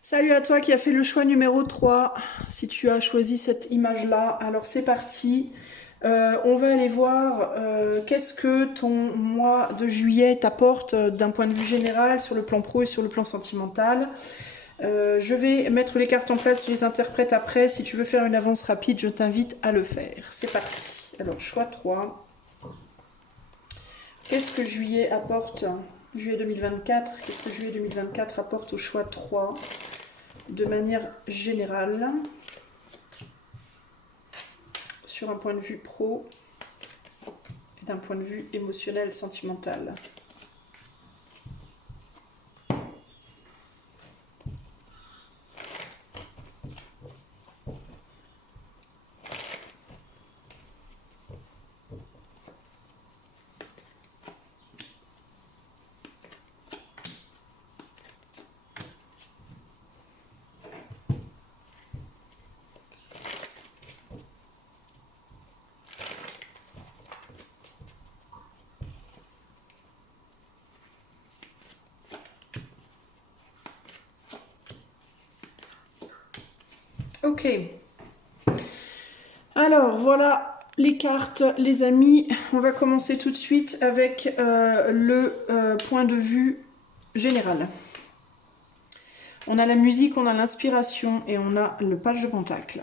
Salut à toi qui as fait le choix numéro 3. Si tu as choisi cette image-là, alors c'est parti. On va aller voir qu'est-ce que ton mois de juillet t'apporte d'un point de vue général sur le plan pro et sur le plan sentimental. Je vais mettre les cartes en place, je les interprète après. Si tu veux faire une avance rapide, je t'invite à le faire. C'est parti. Alors, choix 3. Qu'est-ce que juillet apporte? Juillet 2024. Qu'est-ce que juillet 2024 apporte au choix 3 de manière générale sur un point de vue pro et d'un point de vue émotionnel, sentimental. Ok. Alors, voilà les cartes, les amis. On va commencer tout de suite avec le point de vue général. On a la musique, on a l'inspiration et on a le page de pentacle.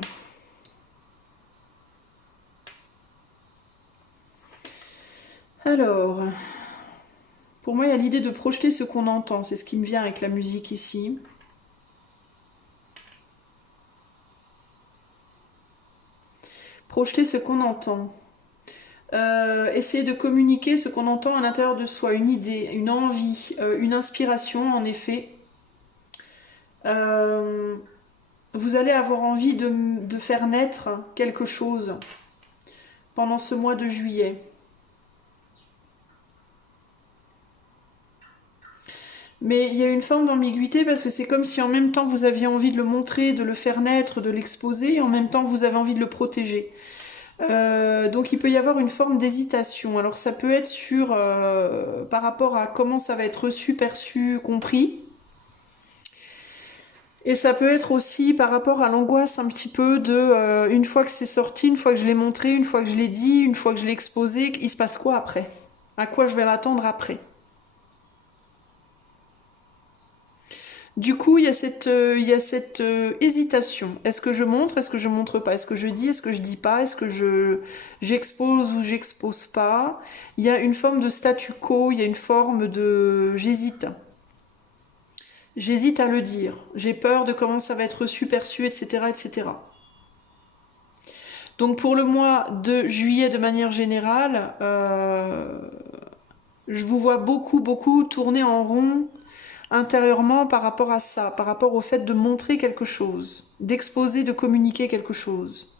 Alors, pour moi, il y a l'idée de projeter ce qu'on entend. C'est ce qui me vient avec la musique ici. Projeter ce qu'on entend. Essayer de communiquer ce qu'on entend à l'intérieur de soi, une idée, une envie, une inspiration en effet. Vous allez avoir envie de faire naître quelque chose pendant ce mois de juillet. Mais il y a une forme d'ambiguïté parce que c'est comme si en même temps vous aviez envie de le montrer, de le faire naître, de l'exposer, et en même temps vous avez envie de le protéger. Donc il peut y avoir une forme d'hésitation. Alors ça peut être par rapport à comment ça va être reçu, perçu, compris. Et ça peut être aussi par rapport à l'angoisse un petit peu de une fois que c'est sorti, une fois que je l'ai montré, une fois que je l'ai dit, une fois que je l'ai exposé, il se passe quoi après? À quoi je vais m'attendre après? Du coup, il y a cette hésitation. Est-ce que je montre? Est-ce que je montre pas? Est-ce que je dis? Est-ce que je dis pas? Est-ce que j'expose ou j'expose pas? Il y a une forme de statu quo, il y a une forme de j'hésite. J'hésite à le dire. J'ai peur de comment ça va être reçu, perçu, etc., etc. Donc pour le mois de juillet, de manière générale, je vous vois beaucoup, beaucoup tourner en rond intérieurement par rapport à ça, par rapport au fait de montrer quelque chose, d'exposer, de communiquer quelque chose.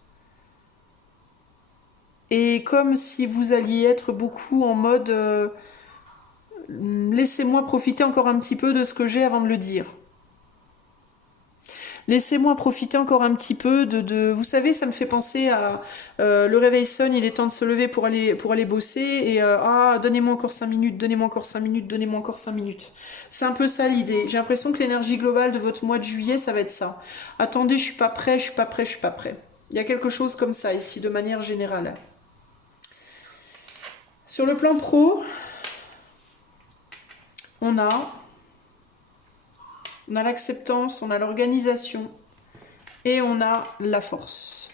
Et comme si vous alliez être beaucoup en mode laissez-moi profiter encore un petit peu de ce que j'ai avant de le dire. Laissez-moi profiter encore un petit peu Vous savez, ça me fait penser à le réveil sonne, il est temps de se lever pour aller bosser et donnez-moi encore 5 minutes, donnez-moi encore 5 minutes, donnez-moi encore 5 minutes. C'est un peu ça l'idée. J'ai l'impression que l'énergie globale de votre mois de juillet, ça va être ça. Attendez, je suis pas prêt, je suis pas prêt, je suis pas prêt. Il y a quelque chose comme ça ici, de manière générale. Sur le plan pro, on a l'acceptance, on a l'organisation et on a la force.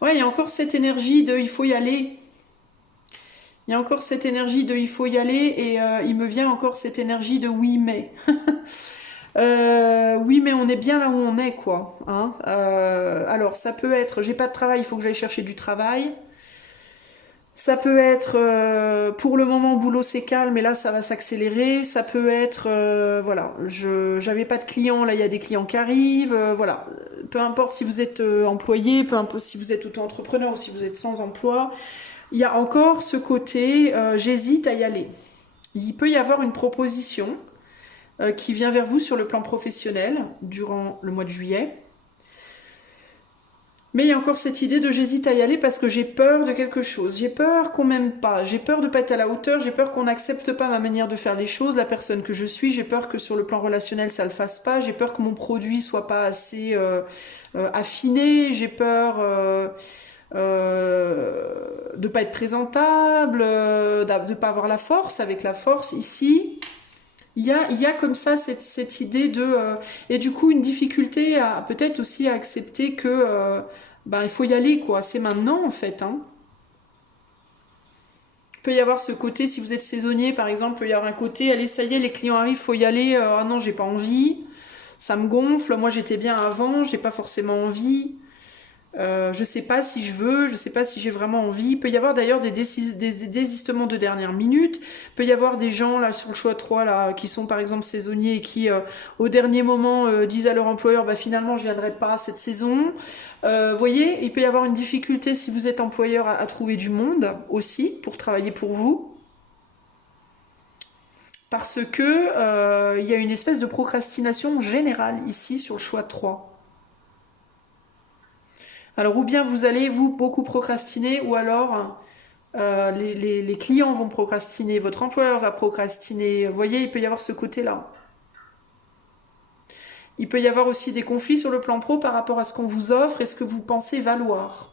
Ouais, il y a encore cette énergie de il faut y aller. Il y a encore cette énergie de il faut y aller et il me vient encore cette énergie de oui mais. Oui mais on est bien là où on est quoi. Hein. Alors ça peut être j'ai pas de travail, il faut que j'aille chercher du travail. Ça peut être pour le moment boulot c'est calme et là ça va s'accélérer. Ça peut être voilà, j'avais pas de clients, là il y a des clients qui arrivent. Voilà, peu importe si vous êtes employé, peu importe si vous êtes auto-entrepreneur ou si vous êtes sans emploi, il y a encore ce côté j'hésite à y aller. Il peut y avoir une proposition qui vient vers vous sur le plan professionnel durant le mois de juillet. Mais il y a encore cette idée de j'hésite à y aller parce que j'ai peur de quelque chose. J'ai peur qu'on m'aime pas. J'ai peur de pas être à la hauteur. J'ai peur qu'on n'accepte pas ma manière de faire les choses, la personne que je suis. J'ai peur que sur le plan relationnel, ça le fasse pas. J'ai peur que mon produit soit pas assez affiné. J'ai peur de pas être présentable, de pas avoir la force. Avec la force ici, il y a comme ça cette idée de... et du coup, une difficulté à peut-être aussi à accepter que il faut y aller, quoi. C'est maintenant, en fait. Hein. Il peut y avoir ce côté, si vous êtes saisonnier, par exemple, il peut y avoir un côté, allez, ça y est, les clients arrivent, il faut y aller. Ah non, j'ai pas envie. Ça me gonfle. Moi, j'étais bien avant, j'ai pas forcément envie. Je sais pas si je veux, je sais pas si j'ai vraiment envie. Il peut y avoir d'ailleurs des désistements de dernière minute. Il peut y avoir des gens là sur le choix 3 là, qui sont par exemple saisonniers et qui au dernier moment disent à leur employeur finalement je viendrai pas cette saison. Voyez, il peut y avoir une difficulté si vous êtes employeur à trouver du monde aussi pour travailler pour vous. Parce que il y a une espèce de procrastination générale ici sur le choix 3. Alors, ou bien vous allez, vous, beaucoup procrastiner, ou alors les clients vont procrastiner, votre employeur va procrastiner. Vous voyez, il peut y avoir ce côté-là. Il peut y avoir aussi des conflits sur le plan pro par rapport à ce qu'on vous offre et ce que vous pensez valoir.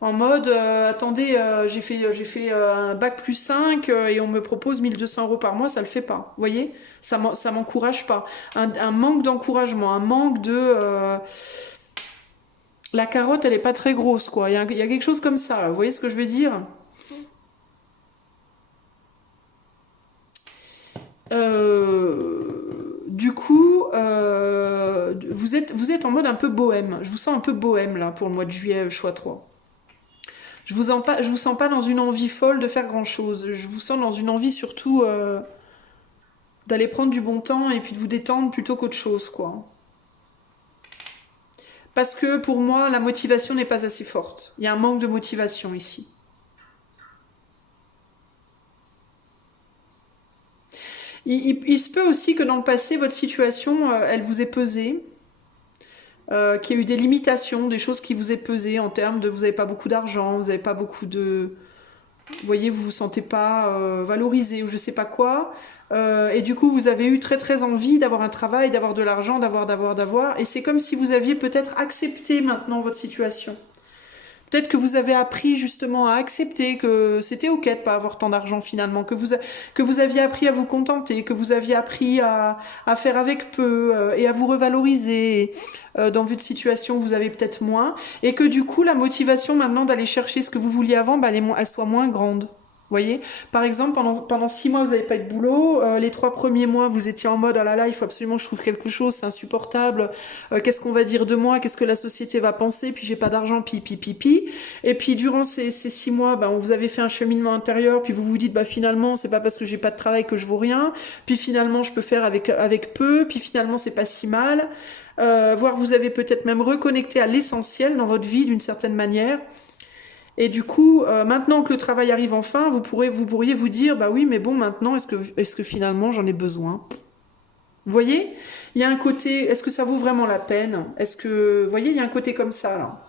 En mode, attendez, j'ai fait un bac plus 5 et on me propose 1 200 € par mois, ça le fait pas. Vous voyez, ça m'encourage pas. Un manque d'encouragement, un manque de... la carotte, elle est pas très grosse, quoi. Il y a quelque chose comme ça, là. Vous voyez ce que je veux dire? Du coup, vous êtes en mode un peu bohème. Je vous sens un peu bohème, là, pour le mois de juillet, choix 3. Je vous sens pas dans une envie folle de faire grand chose. Je vous sens dans une envie surtout d'aller prendre du bon temps et puis de vous détendre plutôt qu'autre chose, quoi. Parce que pour moi, la motivation n'est pas assez forte. Il y a un manque de motivation ici. Il se peut aussi que dans le passé, votre situation, elle vous ait pesé, qu'il y ait eu des limitations, des choses qui vous aient pesé en termes de vous n'avez pas beaucoup d'argent, vous n'avez pas beaucoup de... Vous voyez, vous vous sentez pas valorisé ou je sais pas quoi. Et du coup, vous avez eu très très envie d'avoir un travail, d'avoir de l'argent, d'avoir. Et c'est comme si vous aviez peut-être accepté maintenant votre situation. Peut-être que vous avez appris justement à accepter que c'était ok de pas avoir tant d'argent finalement, que vous aviez appris à vous contenter, que vous aviez appris à faire avec peu et à vous revaloriser dans votre situation, vous avez peut-être moins, et que du coup la motivation maintenant d'aller chercher ce que vous vouliez avant, bah, elle soit moins grande. Vous voyez, par exemple, pendant 6 mois, vous n'avez pas eu de boulot. Les 3 premiers mois, vous étiez en mode, ah là là, il faut absolument que je trouve quelque chose, c'est insupportable. Qu'est-ce qu'on va dire de moi? Qu'est-ce que la société va penser? Puis j'ai pas d'argent, pi. Et puis durant ces 6 mois, bah, vous avez fait un cheminement intérieur, puis vous vous dites, bah finalement, c'est pas parce que j'ai pas de travail que je vaux rien. Puis finalement, je peux faire avec peu. Puis finalement, c'est pas si mal. Voire vous avez peut-être même reconnecté à l'essentiel dans votre vie d'une certaine manière. Et du coup, maintenant que le travail arrive enfin, vous pourriez vous dire, bah oui, mais bon, maintenant, est-ce que finalement j'en ai besoin? Vous voyez, il y a un côté, est-ce que ça vaut vraiment la peine? Est-ce que, vous voyez, il y a un côté comme ça, là.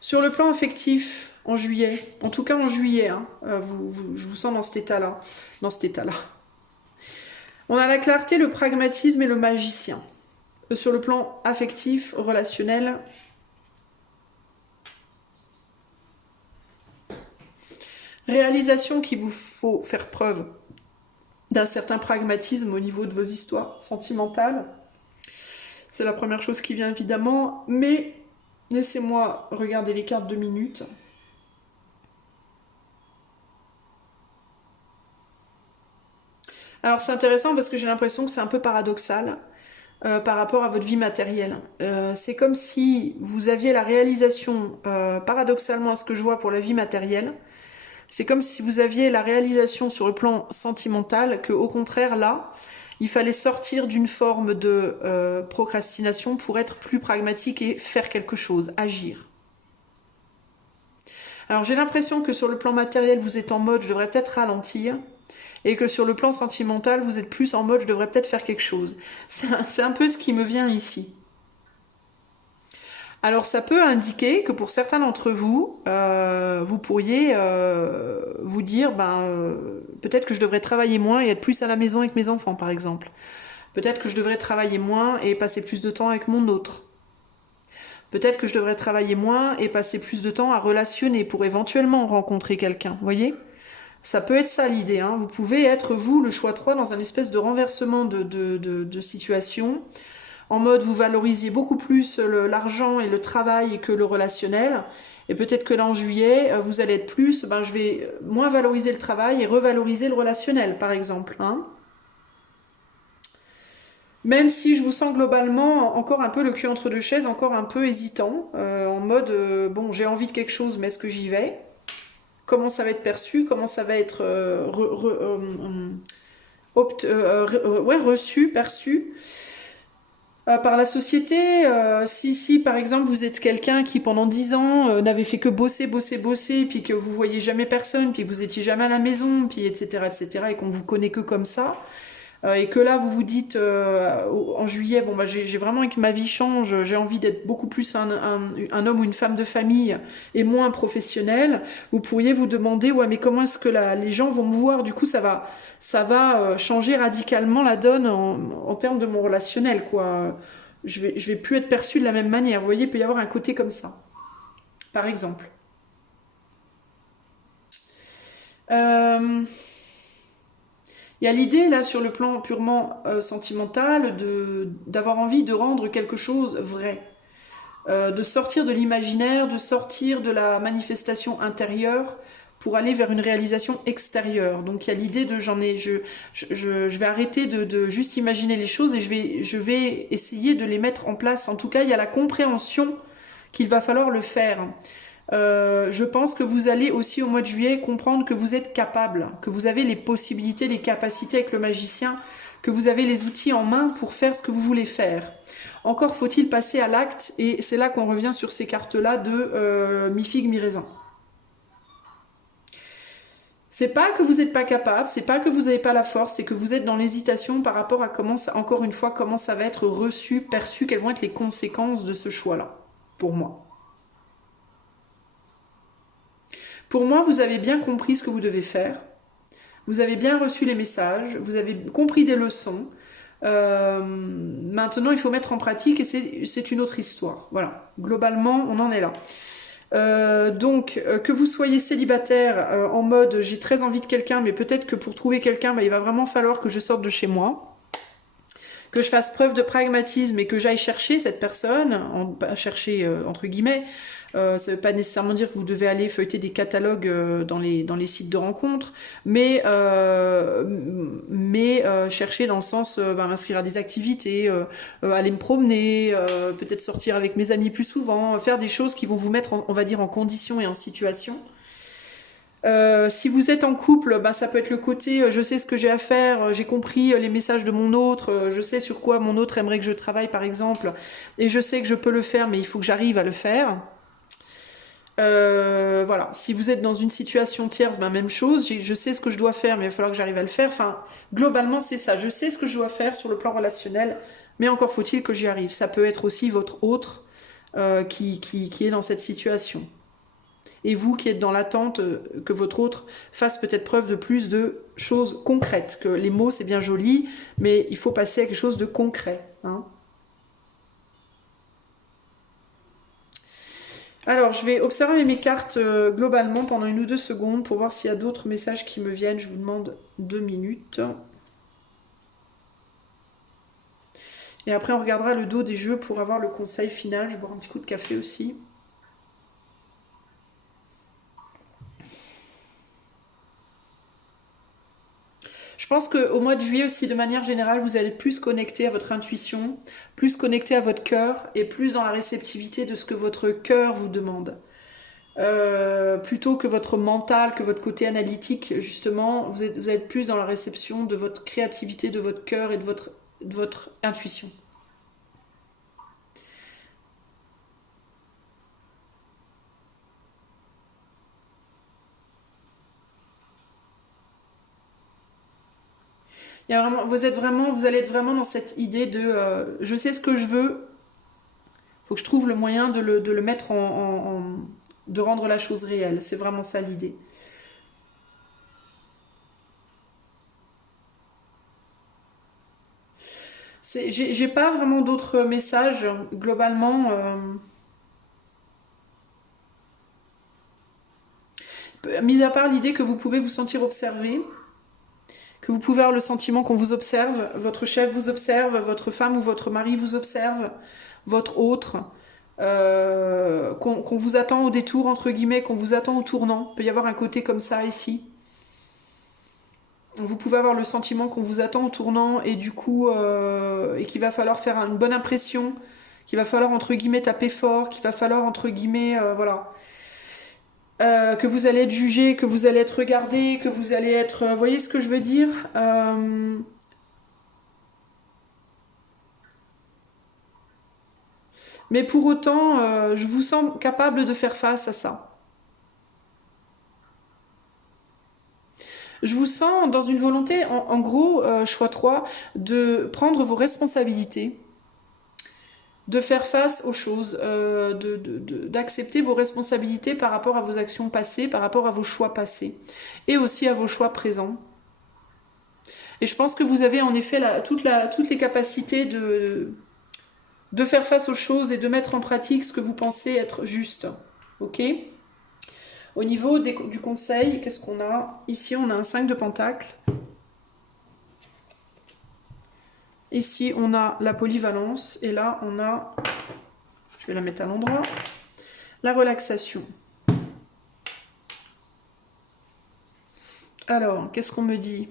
Sur le plan affectif, en juillet, en tout cas en juillet, hein, je vous sens dans cet état-là. Dans cet état-là. On a la clarté, le pragmatisme et le magicien. Sur le plan affectif, relationnel, réalisation qu'il vous faut faire preuve d'un certain pragmatisme au niveau de vos histoires sentimentales. C'est la première chose qui vient évidemment, mais laissez-moi regarder les cartes 2 minutes. Alors c'est intéressant parce que j'ai l'impression que c'est un peu paradoxal par rapport à votre vie matérielle. C'est comme si vous aviez la réalisation, paradoxalement à ce que je vois pour la vie matérielle, c'est comme si vous aviez la réalisation sur le plan sentimental que, au contraire, là, il fallait sortir d'une forme de procrastination pour être plus pragmatique et faire quelque chose, agir. Alors j'ai l'impression que sur le plan matériel, vous êtes en mode je devrais peut-être ralentir, et que sur le plan sentimental, vous êtes plus en mode je devrais peut-être faire quelque chose. C'est un peu ce qui me vient ici. Alors ça peut indiquer que pour certains d'entre vous, vous pourriez vous dire, peut-être que je devrais travailler moins et être plus à la maison avec mes enfants, par exemple. Peut-être que je devrais travailler moins et passer plus de temps avec mon autre. Peut-être que je devrais travailler moins et passer plus de temps à relationner pour éventuellement rencontrer quelqu'un. Vous voyez? Ça peut être ça l'idée. Hein. Vous pouvez être, vous, le choix 3 dans un espèce de renversement de situation. En mode, vous valorisiez beaucoup plus l'argent et le travail que le relationnel. Et peut-être que là, en juillet, vous allez être plus, je vais moins valoriser le travail et revaloriser le relationnel, par exemple. Hein. Même si je vous sens globalement encore un peu le cul entre deux chaises, encore un peu hésitant, en mode, bon, j'ai envie de quelque chose, mais est-ce que j'y vais? Comment ça va être perçu? Comment ça va être reçu, perçu? Par la société, si par exemple vous êtes quelqu'un qui pendant 10 ans n'avait fait que bosser, puis que vous voyez jamais personne, puis que vous étiez jamais à la maison, puis etc., et qu'on vous connaît que comme ça, et que là vous vous dites en juillet, bon bah j'ai vraiment envie que ma vie change, j'ai envie d'être beaucoup plus un homme ou une femme de famille et moins professionnel, vous pourriez vous demander, ouais mais comment est-ce que les gens vont me voir, du coup ça va changer radicalement la donne en termes de mon relationnel, quoi. Je vais plus être perçue de la même manière, vous voyez, il peut y avoir un côté comme ça, par exemple. Euh, Il y a l'idée, là, sur le plan purement sentimental, d'avoir envie de rendre quelque chose vrai. De sortir de l'imaginaire, de sortir de la manifestation intérieure pour aller vers une réalisation extérieure. Donc il y a l'idée de je vais arrêter de juste imaginer les choses et je vais essayer de les mettre en place. En tout cas, il y a la compréhension qu'il va falloir le faire. Je pense que vous allez aussi au mois de juillet comprendre que vous êtes capable, que vous avez les possibilités, les capacités avec le magicien, que vous avez les outils en main pour faire ce que vous voulez faire. Encore faut-il passer à l'acte, et c'est là qu'on revient sur ces cartes-là de mi-figue, mi-raisin. C'est pas que vous n'êtes pas capable, c'est pas que vous n'avez pas la force, c'est que vous êtes dans l'hésitation par rapport à comment ça, encore une fois, comment ça va être reçu, perçu, quelles vont être les conséquences de ce choix-là, pour moi. Pour moi, vous avez bien compris ce que vous devez faire. Vous avez bien reçu les messages, vous avez compris des leçons. Maintenant, il faut mettre en pratique et c'est une autre histoire. Voilà, globalement, on en est là. Donc, que vous soyez célibataire en mode j'ai très envie de quelqu'un, mais peut-être que pour trouver quelqu'un, bah, il va vraiment falloir que je sorte de chez moi, que je fasse preuve de pragmatisme et que j'aille chercher cette personne, chercher entre guillemets. Ça ne veut pas nécessairement dire que vous devez aller feuilleter des catalogues dans les sites de rencontres, mais chercher dans le sens m'inscrire à des activités, aller me promener, peut-être sortir avec mes amis plus souvent, faire des choses qui vont vous mettre, on va dire, en condition et en situation. Si vous êtes en couple, bah, ça peut être le côté je sais ce que j'ai à faire, j'ai compris les messages de mon autre, je sais sur quoi mon autre aimerait que je travaille par exemple, et je sais que je peux le faire, mais il faut que j'arrive à le faire. Voilà, si vous êtes dans une situation tierce, ben même chose, je sais ce que je dois faire, mais il va falloir que j'arrive à le faire. Enfin, globalement, c'est ça. Je sais ce que je dois faire sur le plan relationnel, mais encore faut-il que j'y arrive. Ça peut être aussi votre autre qui est dans cette situation. Et vous qui êtes dans l'attente que votre autre fasse peut-être preuve de plus de choses concrètes. Que les mots, c'est bien joli, mais il faut passer à quelque chose de concret. Hein. Alors, je vais observer mes cartes globalement pendant 1 ou 2 secondes pour voir s'il y a d'autres messages qui me viennent. Je vous demande 2 minutes. Et après, on regardera le dos des jeux pour avoir le conseil final. Je vais boire un petit coup de café aussi. Je pense qu'au mois de juillet aussi, de manière générale, vous allez plus connecter à votre intuition, plus connecter à votre cœur et plus dans la réceptivité de ce que votre cœur vous demande. Plutôt que votre mental, que votre côté analytique, justement, vous êtes plus dans la réception de votre créativité, de votre cœur et de votre intuition. Il y a vraiment, vous allez être vraiment dans cette idée de je sais ce que je veux, il faut que je trouve le moyen de le mettre de rendre la chose réelle. C'est vraiment ça l'idée. J'ai pas vraiment d'autres messages globalement. Mis à part l'idée que vous pouvez vous sentir observé, que vous pouvez avoir le sentiment qu'on vous observe, votre chef vous observe, votre femme ou votre mari vous observe, votre autre, qu'on vous attend au détour, entre guillemets, qu'on vous attend au tournant. Il peut y avoir un côté comme ça ici. Vous pouvez avoir le sentiment qu'on vous attend au tournant et du coup, et qu'il va falloir faire une bonne impression, qu'il va falloir entre guillemets taper fort, qu'il va falloir entre guillemets, voilà, que vous allez être jugé, que vous allez être regardé, que vous allez être, vous voyez ce que je veux dire. Mais pour autant, je vous sens capable de faire face à ça. Je vous sens dans une volonté, en gros, choix 3, de prendre vos responsabilités, de faire face aux choses, d'accepter vos responsabilités par rapport à vos actions passées, par rapport à vos choix passés, et aussi à vos choix présents. Et je pense que vous avez en effet toutes les capacités de faire face aux choses et de mettre en pratique ce que vous pensez être juste. Ok? Au niveau du conseil, qu'est-ce qu'on a? Ici, on a un 5 de pentacle. Ici, on a la polyvalence. Et là, on a, je vais la mettre à l'endroit, la relaxation. Alors, qu'est-ce qu'on me dit?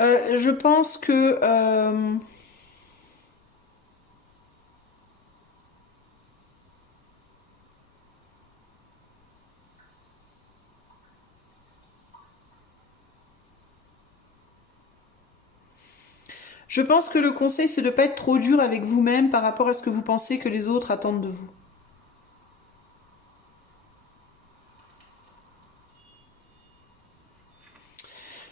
Je pense que... je pense que le conseil, c'est de ne pas être trop dur avec vous-même par rapport à ce que vous pensez que les autres attendent de vous.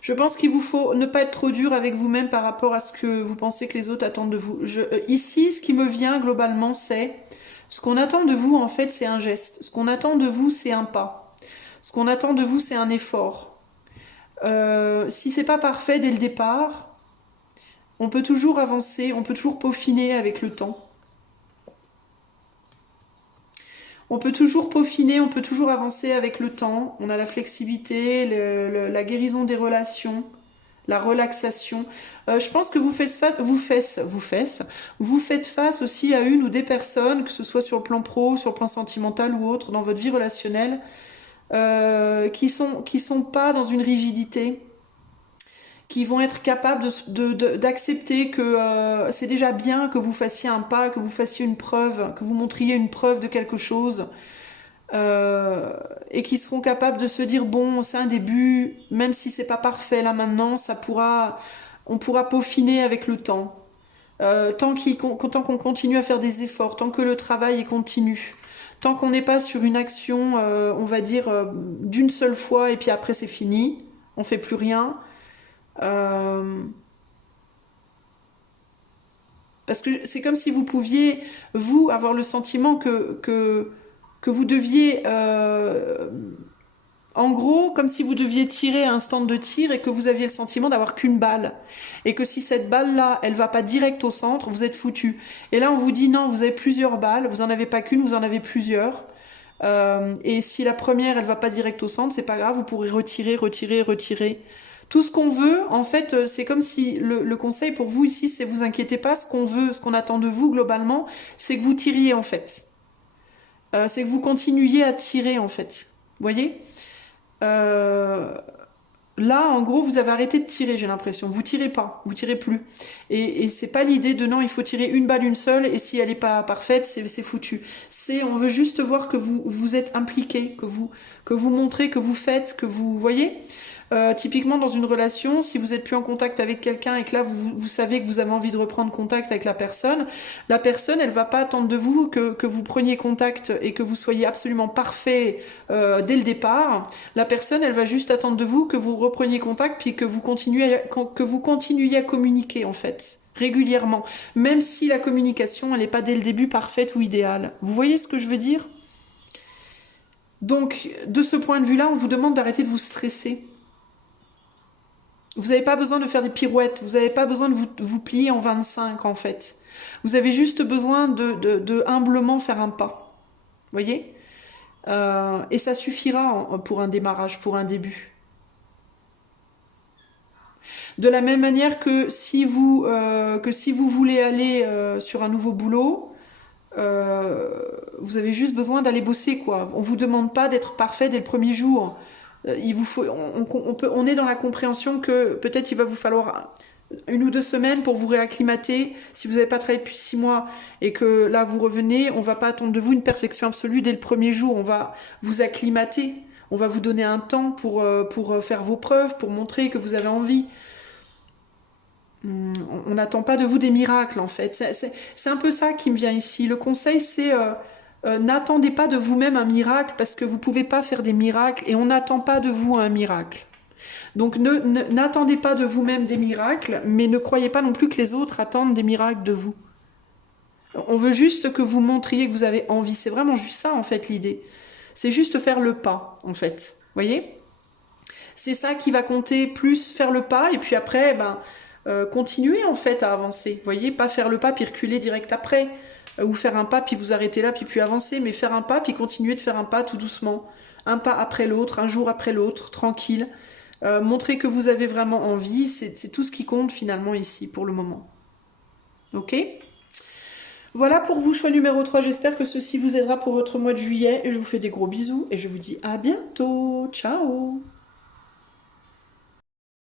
Je pense qu'il vous faut ne pas être trop dur avec vous-même par rapport à ce que vous pensez que les autres attendent de vous. Ici, ce qui me vient globalement, c'est ce qu'on attend de vous, en fait, c'est un geste. Ce qu'on attend de vous, c'est un pas. Ce qu'on attend de vous, c'est un effort. Si c'est pas parfait dès le départ, on peut toujours avancer, on peut toujours peaufiner avec le temps. On peut toujours peaufiner, on peut toujours avancer avec le temps. On a la flexibilité, la guérison des relations, la relaxation. Je pense que vous faites face aussi à une ou des personnes, que ce soit sur le plan pro, sur le plan sentimental ou autre, dans votre vie relationnelle, qui sont pas dans une rigidité, qui vont être capables d'accepter que c'est déjà bien que vous fassiez un pas, que vous fassiez une preuve, que vous montriez une preuve de quelque chose, et qui seront capables de se dire bon, c'est un début, même si c'est pas parfait là maintenant, on pourra peaufiner avec le temps. Tant qu'on continue à faire des efforts, tant que le travail est continu, tant qu'on n'est pas sur une action, on va dire, d'une seule fois et puis après c'est fini, on fait plus rien. Parce que c'est comme si vous pouviez, vous, avoir le sentiment que vous deviez... en gros, comme si vous deviez tirer à un stand de tir et que vous aviez le sentiment d'avoir qu'une balle. Et que si cette balle-là, elle va pas direct au centre, vous êtes foutu. Et là, on vous dit non, vous avez plusieurs balles, vous en avez pas qu'une, vous en avez plusieurs. Et si la première, elle va pas direct au centre, c'est pas grave, vous pourrez retirer, retirer, retirer. Tout ce qu'on veut, en fait, c'est comme si le conseil pour vous ici, c'est vous inquiétez pas, ce qu'on veut, ce qu'on attend de vous globalement, c'est que vous tiriez en fait. C'est que vous continuiez à tirer en fait. Vous voyez? Là, en gros, vous avez arrêté de tirer, j'ai l'impression. Vous tirez pas, vous tirez plus. Et c'est pas l'idée de non, il faut tirer une balle, une seule, et si elle est pas parfaite, c'est foutu. On veut juste voir que vous êtes impliqué, que vous montrez, que vous faites, que vous voyez. Typiquement dans une relation, si vous n'êtes plus en contact avec quelqu'un et que là vous savez que vous avez envie de reprendre contact avec la personne elle va pas attendre de vous que vous preniez contact et que vous soyez absolument parfait dès le départ. La personne elle va juste attendre de vous que vous repreniez contact puis que vous continuiez à communiquer en fait régulièrement, même si la communication elle n'est pas dès le début parfaite ou idéale. Vous voyez ce que je veux dire? Donc de ce point de vue-là, on vous demande d'arrêter de vous stresser. Vous n'avez pas besoin de faire des pirouettes, vous n'avez pas besoin de vous plier en 25 en fait. Vous avez juste besoin de humblement faire un pas. Vous voyez? Et ça suffira pour un démarrage, pour un début. De la même manière que si vous voulez aller sur un nouveau boulot, vous avez juste besoin d'aller bosser, quoi. On vous demande pas d'être parfait dès le premier jour. Il vous faut, on est dans la compréhension que peut-être il va vous falloir 1 ou 2 semaines pour vous réacclimater. Si vous n'avez pas travaillé depuis 6 mois et que là vous revenez, on va pas attendre de vous une perfection absolue dès le premier jour. On va vous acclimater. On va vous donner un temps pour faire vos preuves, pour montrer que vous avez envie. On n'attend pas de vous des miracles, en fait. C'est un peu ça qui me vient ici. Le conseil, c'est n'attendez pas de vous-même un miracle parce que vous ne pouvez pas faire des miracles et on n'attend pas de vous un miracle. Donc n'attendez pas de vous-même des miracles, mais ne croyez pas non plus que les autres attendent des miracles de vous. On veut juste que vous montriez que vous avez envie. C'est vraiment juste ça, en fait, l'idée. C'est juste faire le pas, en fait. Vous voyez? C'est ça qui va compter, plus faire le pas, et puis après, continuer, en fait, à avancer. Vous voyez? Pas faire le pas, puis reculer direct après. Ou faire un pas, puis vous arrêter là, puis avancer. Mais faire un pas, puis continuer de faire un pas tout doucement. Un pas après l'autre, un jour après l'autre, tranquille. Montrer que vous avez vraiment envie, c'est tout ce qui compte, finalement, ici, pour le moment. Ok? Voilà pour vous, choix numéro 3. J'espère que ceci vous aidera pour votre mois de juillet. Je vous fais des gros bisous et je vous dis à bientôt. Ciao!